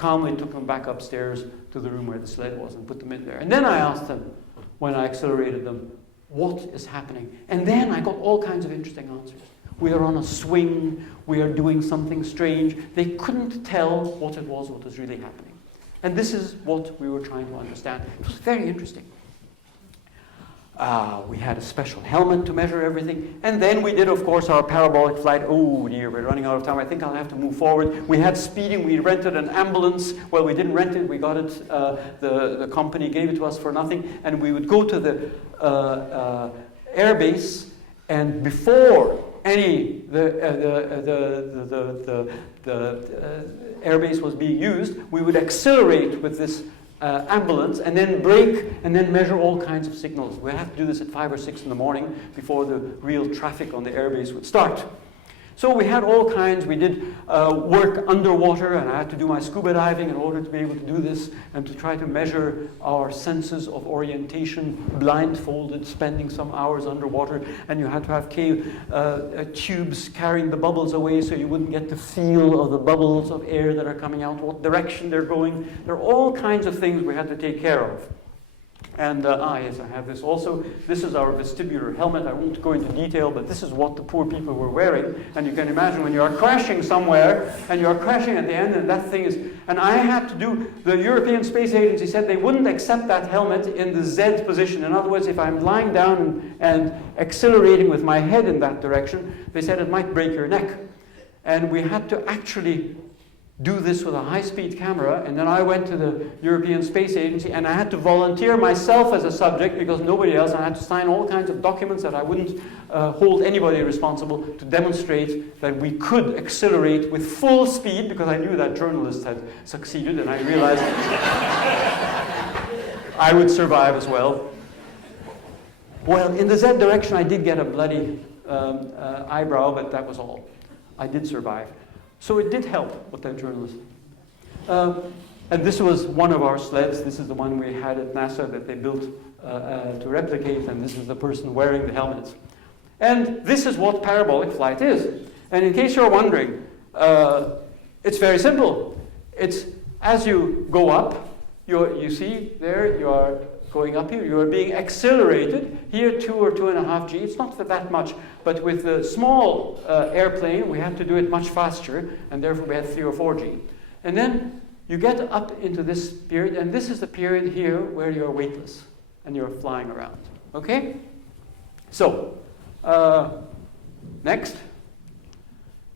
calmly took them back upstairs to the room where the sled was and put them in there. And then I asked them, when I accelerated them, what is happening? And then I got all kinds of interesting answers. We are on a swing, we are doing something strange. They couldn't tell what it was, what was really happening. And this is what we were trying to understand. It was very interesting. We had a special helmet to measure everything. And then we did, of course, our parabolic flight. Oh dear, we're running out of time. I think I'll have to move forward. We had speeding. We rented an ambulance. Well, we didn't rent it. We got it. The company gave it to us for nothing. And we would go to the airbase, and before the airbase was being used, we would accelerate with this ambulance and then brake and then measure all kinds of signals. We have to do this at 5 or 6 in the morning before the real traffic on the airbase would start. So we had all kinds. We did work underwater, and I had to do my scuba diving in order to be able to do this and to try to measure our senses of orientation, blindfolded, spending some hours underwater. And you had to have tubes carrying the bubbles away so you wouldn't get the feel of the bubbles of air that are coming out, what direction they're going. There are all kinds of things we had to take care of. And yes, I have this also. This is our vestibular helmet. I won't go into detail, but this is what the poor people were wearing. And you can imagine when you are crashing somewhere, and you are crashing at the end, and that thing is... And I had to do... The European Space Agency said they wouldn't accept that helmet in the Z position. In other words, if I'm lying down and accelerating with my head in that direction, they said it might break your neck. And we had to actually do this with a high-speed camera, and then I went to the European Space Agency, and I had to volunteer myself as a subject because nobody else, and I had to sign all kinds of documents that I wouldn't hold anybody responsible to demonstrate that we could accelerate with full speed, because I knew that journalists had succeeded, and I realized I would survive as well. Well, in the Z direction, I did get a bloody eyebrow, but that was all. I did survive. So it did help with that journalism. And this was one of our sleds. This is the one we had at NASA that they built to replicate, and this is the person wearing the helmets. And this is what parabolic flight is. And in case you're wondering, it's very simple. It's as you go up, you see there, you are going up here, you are being accelerated. Here, 2 or 2.5 G. It's not for that much, but with the small airplane, we had to do it much faster, and therefore we had 3 or 4 G. And then you get up into this period, and this is the period here where you're weightless, and you're flying around. Okay? So, next.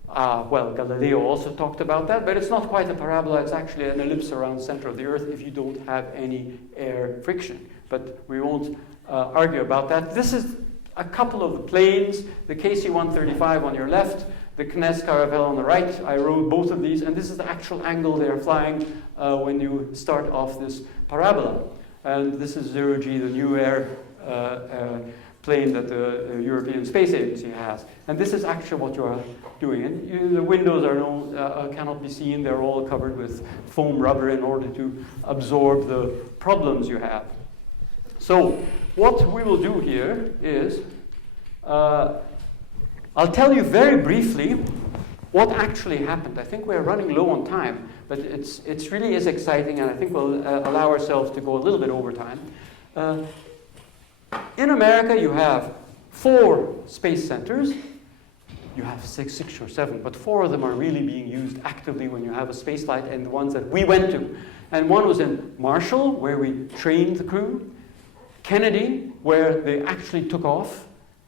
Well, Galileo also talked about that, but it's not quite a parabola. It's actually an ellipse around the center of the Earth if you don't have any air friction. But we won't argue about that. This is a couple of the planes, the KC-135 on your left, the Kass Caravel on the right. I rode both of these, and this is the actual angle they're flying when you start off this parabola. And this is 0G, the new air plane that the European Space Agency has. And this is actually what you are doing. And the windows are cannot be seen. They're all covered with foam rubber in order to absorb the problems you have. So what we will do here is, I'll tell you very briefly what actually happened. I think we're running low on time, but it really is exciting, and I think we'll allow ourselves to go a little bit over time. In America, you have 4 space centers. You have six or seven, but 4 of them are really being used actively when you have a space flight, and the ones that we went to. And one was in Marshall, where we trained the crew. Kennedy, where they actually took off.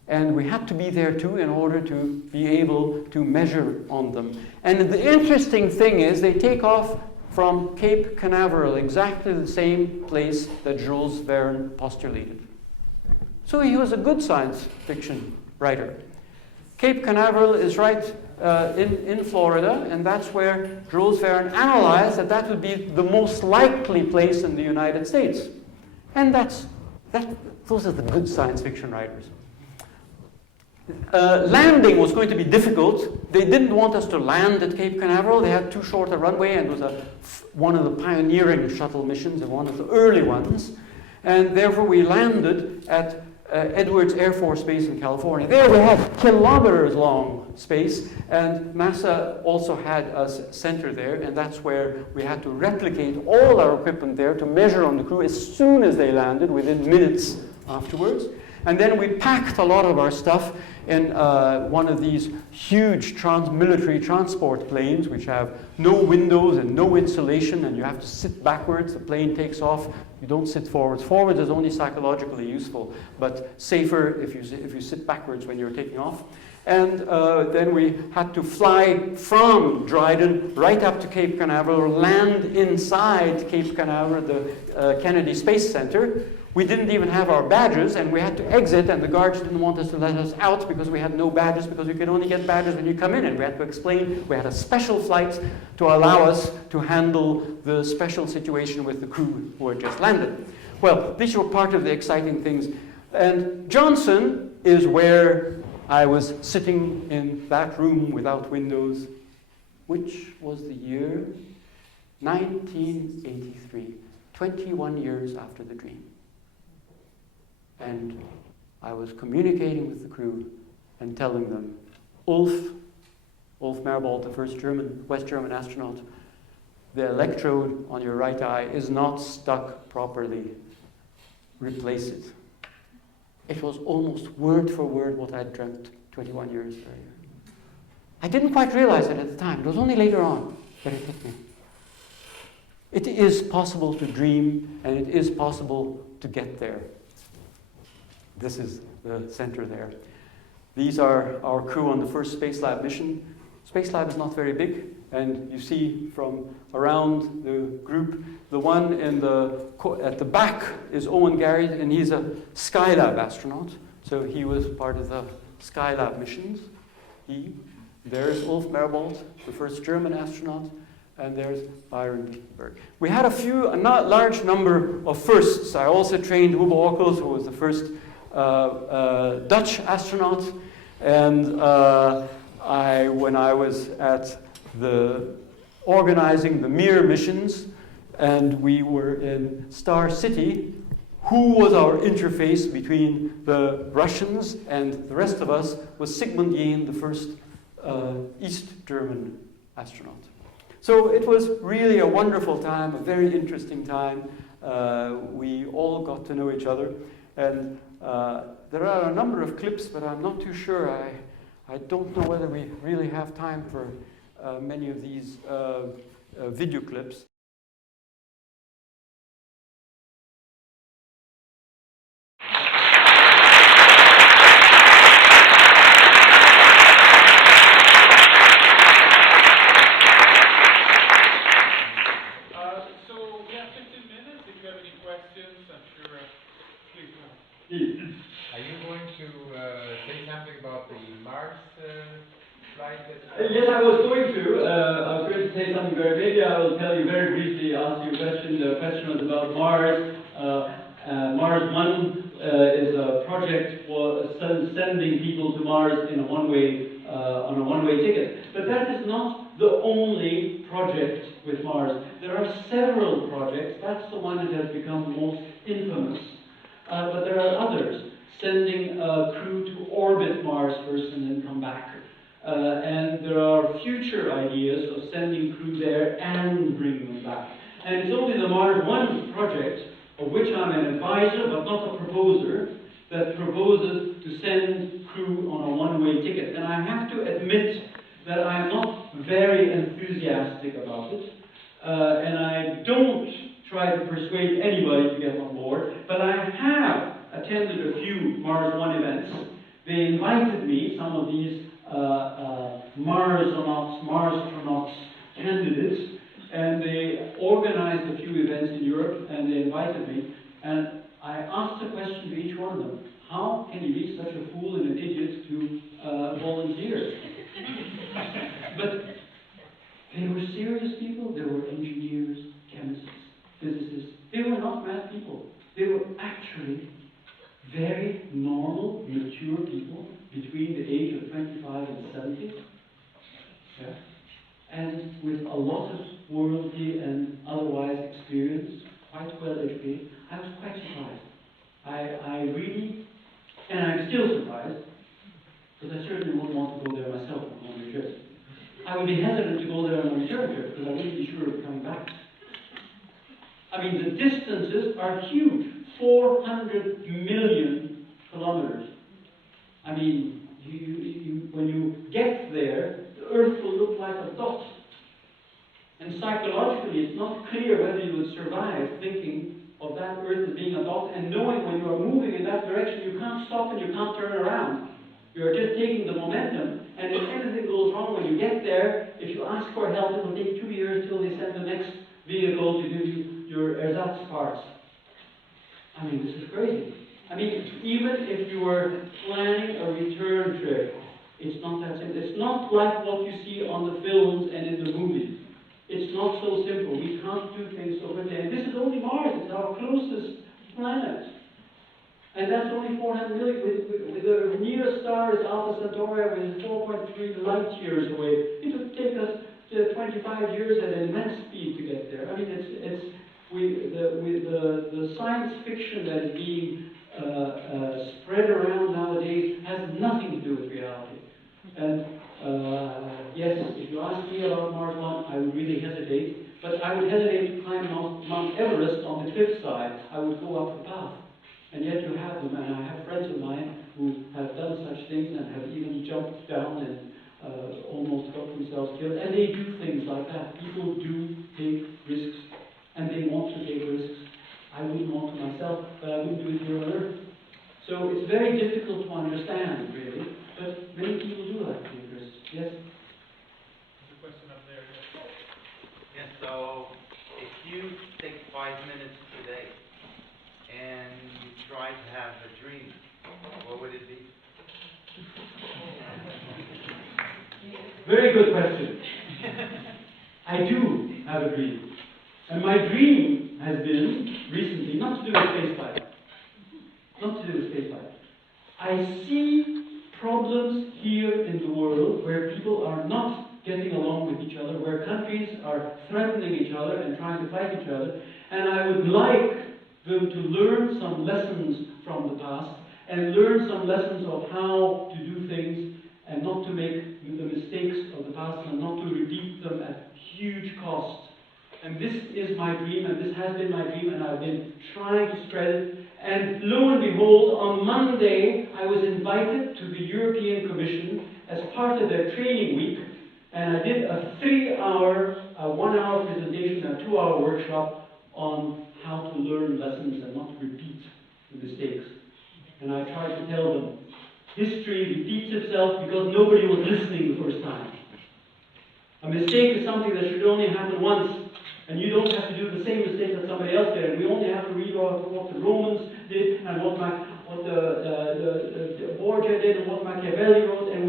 And we had to be there too in order to be able to measure on them. And the interesting thing is they take off from Cape Canaveral, exactly the same place that Jules Verne postulated. So he was a good science fiction writer. Cape Canaveral is right in Florida, and that's where Jules Verne analyzed that would be the most likely place in the United States. And those are the good science fiction writers. Landing was going to be difficult. They didn't want us to land at Cape Canaveral. They had too short a runway, and it was one of the pioneering shuttle missions and one of the early ones. And therefore we landed at Edwards Air Force Base in California. There we had kilometers long space, and NASA also had a center there, and that's where we had to replicate all our equipment there to measure on the crew as soon as they landed, within minutes afterwards. And then we packed a lot of our stuff in one of these huge military transport planes, which have no windows and no insulation, and you have to sit backwards. The plane takes off. You don't sit forwards. Forwards is only psychologically useful, but safer if you sit backwards when you're taking off. And then we had to fly from Dryden right up to Cape Canaveral, land inside Cape Canaveral, the Kennedy Space Center. We didn't even have our badges, and we had to exit, and the guards didn't want us to let us out because we had no badges, because you can only get badges when you come in, and we had to explain we had a special flight to allow us to handle the special situation with the crew who had just landed. Well, these were part of the exciting things. And Johnson is where I was sitting in that room without windows, which was the year 1983, 21 years after the dream. And I was communicating with the crew and telling them, Ulf Merbold, the first West German astronaut, the electrode on your right eye is not stuck properly. Replace it. It was almost word for word what I had dreamt 21 years earlier. I didn't quite realize it at the time. It was only later on that it hit me. It is possible to dream, and it is possible to get there. This is the center there. These are our crew on the first Spacelab mission. Spacelab is not very big, and you see from around the group, the one at the back is Owen Garry, and he's a Skylab astronaut. So he was part of the Skylab missions. There's Ulf Merbold, the first German astronaut, and there's Byron Lichtenberg. We had a large number of firsts. I also trained Hugo Ockels, who was the first Dutch astronaut, and when I was at organizing the Mir missions, and we were in Star City, who was our interface between the Russians and the rest of us was Sigmund Jähn, the first East German astronaut. So it was really a wonderful time, a very interesting time. We all got to know each other, and there are a number of clips, but I'm not too sure. I don't know whether we really have time for many of these video clips. Are you going to say something about the Mars flight? Yes, I was going to say something maybe I will tell you very briefly, ask you a question. The question was about Mars. Mars 1 is a project for sending people to Mars in a on a one-way ticket. But that is not the only project with Mars. There are several projects. That's the one that has become most infamous. But there are others, sending a crew to orbit Mars first and then come back. And there are future ideas of sending crew there and bringing them back. And it's only the Mars 1 project, of which I'm an advisor but not a proposer, that proposes to send crew on a one-way ticket. And I have to admit that I'm not very enthusiastic about it. And I don't try to persuade anybody to get on board, but I have attended a few Mars 1 events. They invited me, some of these Mars-astronauts candidates, and they organized a few events in Europe, and they invited me, and I asked a question to each one of them: how can you be such a fool and an idiot to volunteer? But they were serious people. They were engineers, chemists, physicists. They were not mad people. They were actually very normal, mature people between the age of 25 and 70. Yeah. And with a lot of worldly and otherwise experience, quite well educated. I was quite surprised. I really And I'm still surprised, because I certainly wouldn't want to go there myself on a trip. I would be hesitant to go there on a return trip, because I wouldn't be sure of coming back. I mean, the distances are huge. 400 million kilometers. I mean, when you get there, the Earth will look like a dot. And psychologically, it's not clear whether you would survive thinking of that Earth as being a dot and knowing when you are moving in that direction, you can't stop and you can't turn around. You are just taking the momentum, and if anything goes wrong when you get there, if you ask for help, it will take 2 years till they send the next vehicle to give you your ersatz parts. I mean, this is crazy. I mean, even if you were planning a return trip, it's not that simple. It's not like what you see on the films and in the movies. It's not so simple. We can't do things so quickly. And this is only Mars. It's our closest planet. And that's only 400 million. With the nearest star is Alpha Centauri, which is 4.3 light years away. It would take us 25 years at immense speed to get there. I mean, the science fiction that is being spread around nowadays has nothing to do with reality. And yes, if you ask me about Mars One, I would really hesitate. But I would hesitate to climb Mount Everest on the cliffside. I would go up the path. And yet you have them, and I have friends of mine who have done such things and have even jumped down and almost got themselves killed. And they do things like that. People do take risks, and they want to take risks. I wouldn't want to myself, but I wouldn't do it here on Earth. So it's very difficult to understand, really, but many people do like to take risks. Yes? There's a question up there. Yes, so if you take 5 minutes today and you try to have a dream, what would it be? Very good question. I do have a dream. And my dream has been, recently, not to do with spaceflight. Not to do with spaceflight. I see problems here in the world where people are not getting along with each other, where countries are threatening each other and trying to fight each other, and I would like them to learn some lessons from the past and learn some lessons of how to do things and not to make the mistakes of the past and not to repeat them at huge cost. And this is my dream, and this has been my dream, and I've been trying to spread it. And lo and behold, on Monday, I was invited to the European Commission as part of their training week, and I did a 3-hour, a 1-hour presentation, and a 2-hour workshop on how to learn lessons and not repeat the mistakes. And I tried to tell them, history repeats itself because nobody was listening the first time. A mistake is something that should only happen once, and you don't have to do the same mistake that somebody else did. And we only have to read what the Romans did, and what Borgia did, and what Machiavelli wrote, and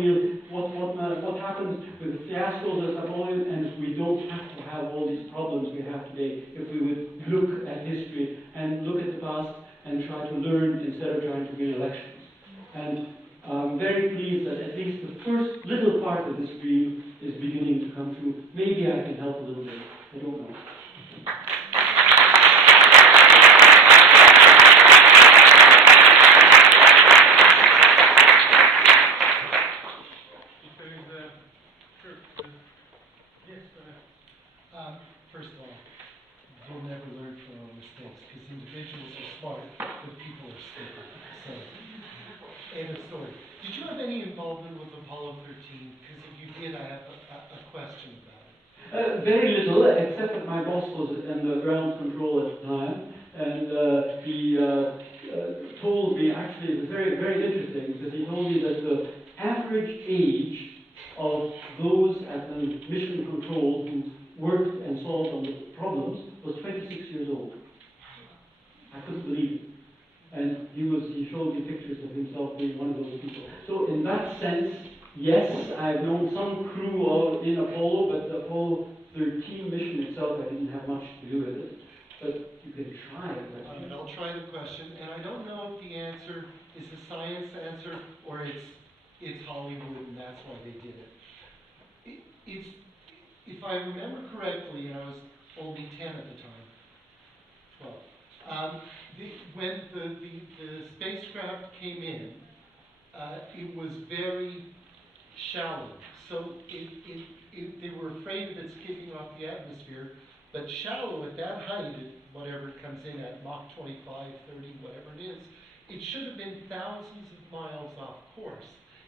what happened with the fiascos of Napoleon, and we don't have to have all these problems we have today if we would look at history and look at the past and try to learn instead of trying to win elections. And I'm very pleased that at least the first little part of this dream is beginning to come true. Maybe I can help a little bit. I don't know. First of all, you'll never learn from our mistakes because individuals are smart, but people are stupid. So, end of story. Did you have any involvement with Apollo 13? Because if you did, I have a question about it. Very little, except that my boss was in the ground control at the time, and he told me, actually, it was very, very interesting, because he told me that the average age of those at the mission control who worked and solved on the problems was 26 years old. I couldn't believe it. And he showed me pictures of himself being one of those people. So in that sense, yes, I've known some crew in Apollo, but the Apollo 13 mission itself, I didn't have much to do with it. But you can try the question. I'll try the question, and I don't know if the answer is the science answer or it's Hollywood and that's why they did it. If I remember correctly, and I was only 10 at the time, 12, when the spacecraft came in, it was very shallow. So they were afraid of its kicking off the atmosphere, but shallow at that height, at whatever it comes in at, Mach 25, 30, whatever it is, it should have been thousands of miles off course.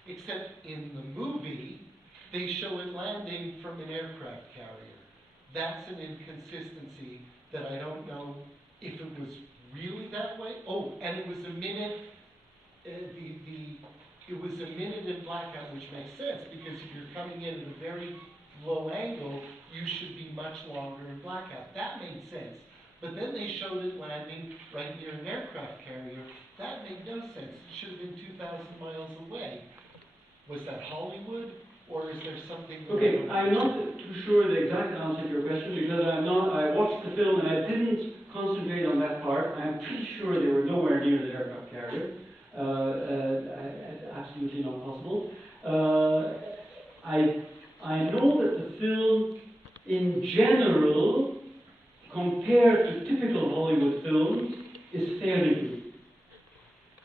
Except in the movie, they show it landing from an aircraft carrier. That's an inconsistency that I don't know if it was really that way. Oh, and it was a minute, it was a minute in blackout, which makes sense, because if you're coming in at a very low angle, you should be much longer in blackout. That made sense. But then they showed it landing right near an aircraft carrier. That made no sense. It should have been 2,000 miles away. Was that Hollywood, or is there something? Okay, I'm not too sure the exact answer to your question, because I watched the film and I didn't concentrate on that part. I'm pretty sure they were nowhere near the aircraft carrier. Absolutely not possible. I know that the film, in general, compared to typical Hollywood films, is fairly good.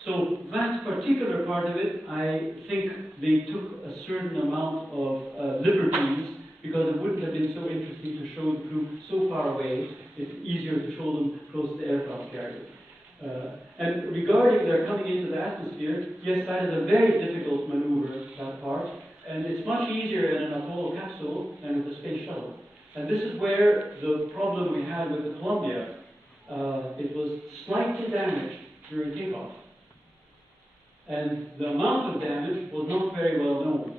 So that particular part of it, I think they took a certain amount of liberties, because it wouldn't have been so interesting to show the crew so far away. It's easier to show them close to the aircraft carrier. And regarding their coming into the atmosphere, yes, that is a very difficult maneuver, that part. And it's much easier in an Apollo capsule than with a space shuttle. And this is where the problem we had with the Columbia, it was slightly damaged during takeoff. And the amount of damage was not very well known.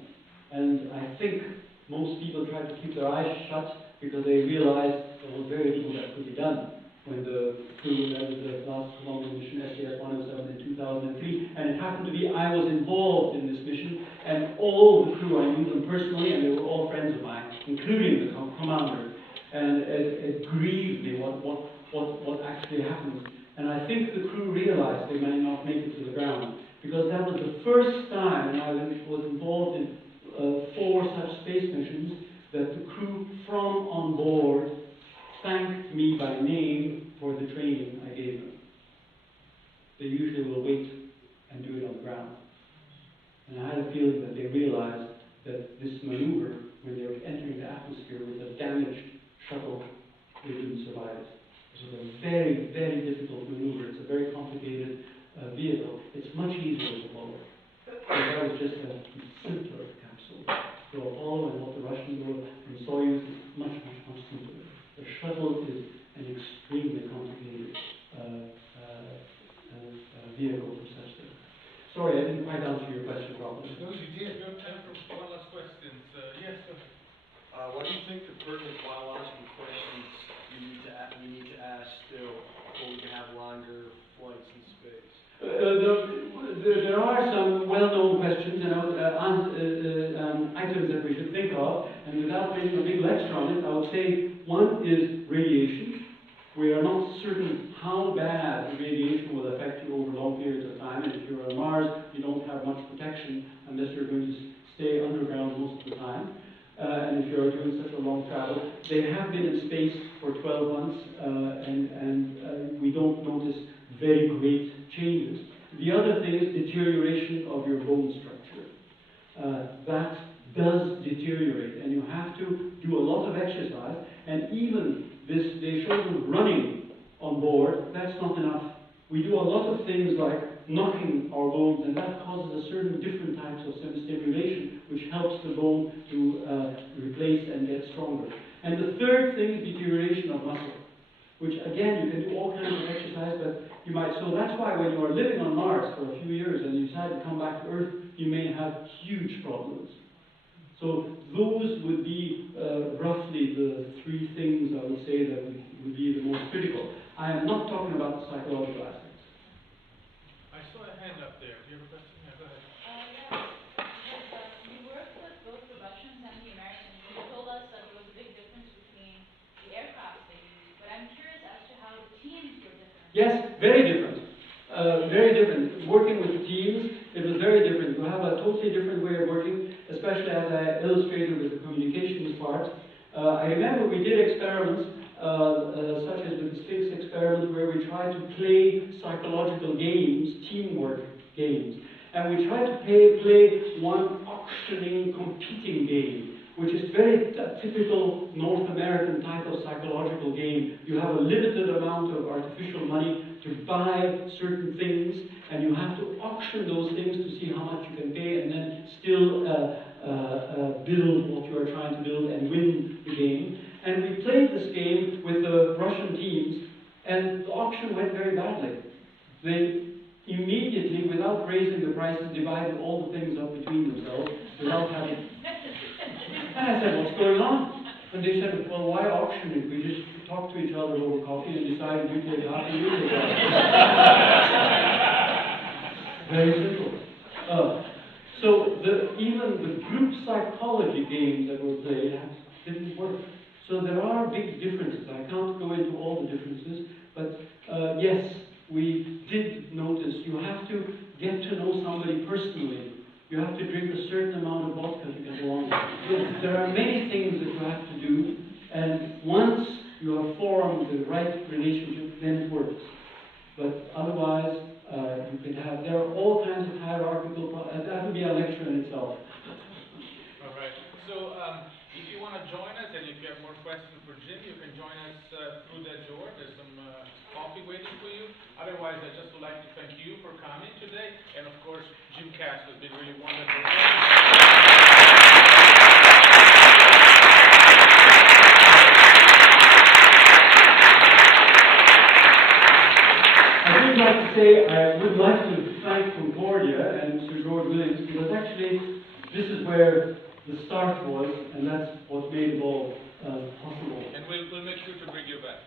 And I think most people tried to keep their eyes shut because they realized there was very little that could be done when the crew led the last Columbia mission, STS-107, in 2003. And it happened to be I was involved in this mission, and all the crew, I knew them personally, and they were all friends of mine, including the commander. And it grieved me what actually happened. And I think the crew realized they might not make it to the ground, because that was the first time, and I was involved in 4 such space missions, that the crew from on board thanked me by name for the training I gave them. They usually will wait and do it on the ground. And I had a feeling that they realized that this maneuver, when they were entering the atmosphere with a damaged shuttle, they didn't survive it. It was a very, very difficult maneuver. It's a very complicated vehicle. It's much easier with Apollo. That was just a simpler capsule. So Apollo and what the Russians were from Soyuz is much, much, much simpler. The shuttle is an extremely complicated vehicle for such things. Sorry, I didn't quite answer your question properly. No, you did. We have time for one last question. Yes, go ahead. What do you think the pertinent biological questions we need to ask still before we can have longer flights in space? There are some well-known questions and items that we should think of, and without making a big lecture on it, I would say one is radiation. We are not certain how bad radiation will affect you over long periods of time, and if you're on Mars, you don't have much protection unless you're going to stay underground most of the time. And if you're doing such a long travel, they have been in space for 12 months, and we don't notice very great changes. The other thing is deterioration of your bone structure. That does deteriorate, and you have to do a lot of exercise, and even this, they show them running on board, that's not enough. We do a lot of things like knocking our bones, and that causes a certain different types of stimulation, which helps the bone to replace and get stronger. And the third thing is deterioration of muscle, which again, you can do all kinds of exercise, but you might, so that's why when you are living on Mars for a few years and you decide to come back to Earth, you may have huge problems. So those would be roughly the 3 things I would say that would be the most critical. I am not talking about the psychological aspects. I saw a hand up there. Do you have a question? Yeah, go ahead. Because you worked with both the Russians and the Americans, and you told us that there was a big difference between the aircraft they used. But I'm curious as to how the teams were different. Yes, very different. Very different. Working with teams, it was very different. You have a totally different way of working, especially as I illustrated with the communications part. I remember we did experiments, such as the Sphinx experiment, where we tried to play psychological games, teamwork games. And we tried to play one auctioning, competing game, which is very typical North American type of psychological game. You have a limited amount of artificial money to buy certain things, and you have to auction those things to see how much you can pay, and then still build what you are trying to build and win the game. And we played this game with the Russian teams, and the auction went very badly. They immediately, without raising the prices, divided all the things up between themselves without having. And I said, what's going on? And they said, well, why auction it? We just talked to each other over coffee and decided you take half and you take half. Very simple. So even the group psychology games that were played didn't work. So there are big differences. I can't go into all the differences, but yes, we did notice you have to get to know somebody personally. You have to drink a certain amount of vodka to get along. There are many things that you have to do, and once you have formed the right relationship, then it works. But otherwise, you can have, there are all kinds of hierarchical, that would be a lecture in itself. All right. So if you want to join us, and if you have more questions for Jim, you can join us through that door. There's some coffee waiting for you. Otherwise, I just would like to thank you for coming today, and of course, Jim Kass has been really wonderful. I would like to thank Concordia and Sir George Williams, because actually this is where the start was, and that's what made it all possible. And we'll make sure to bring you back.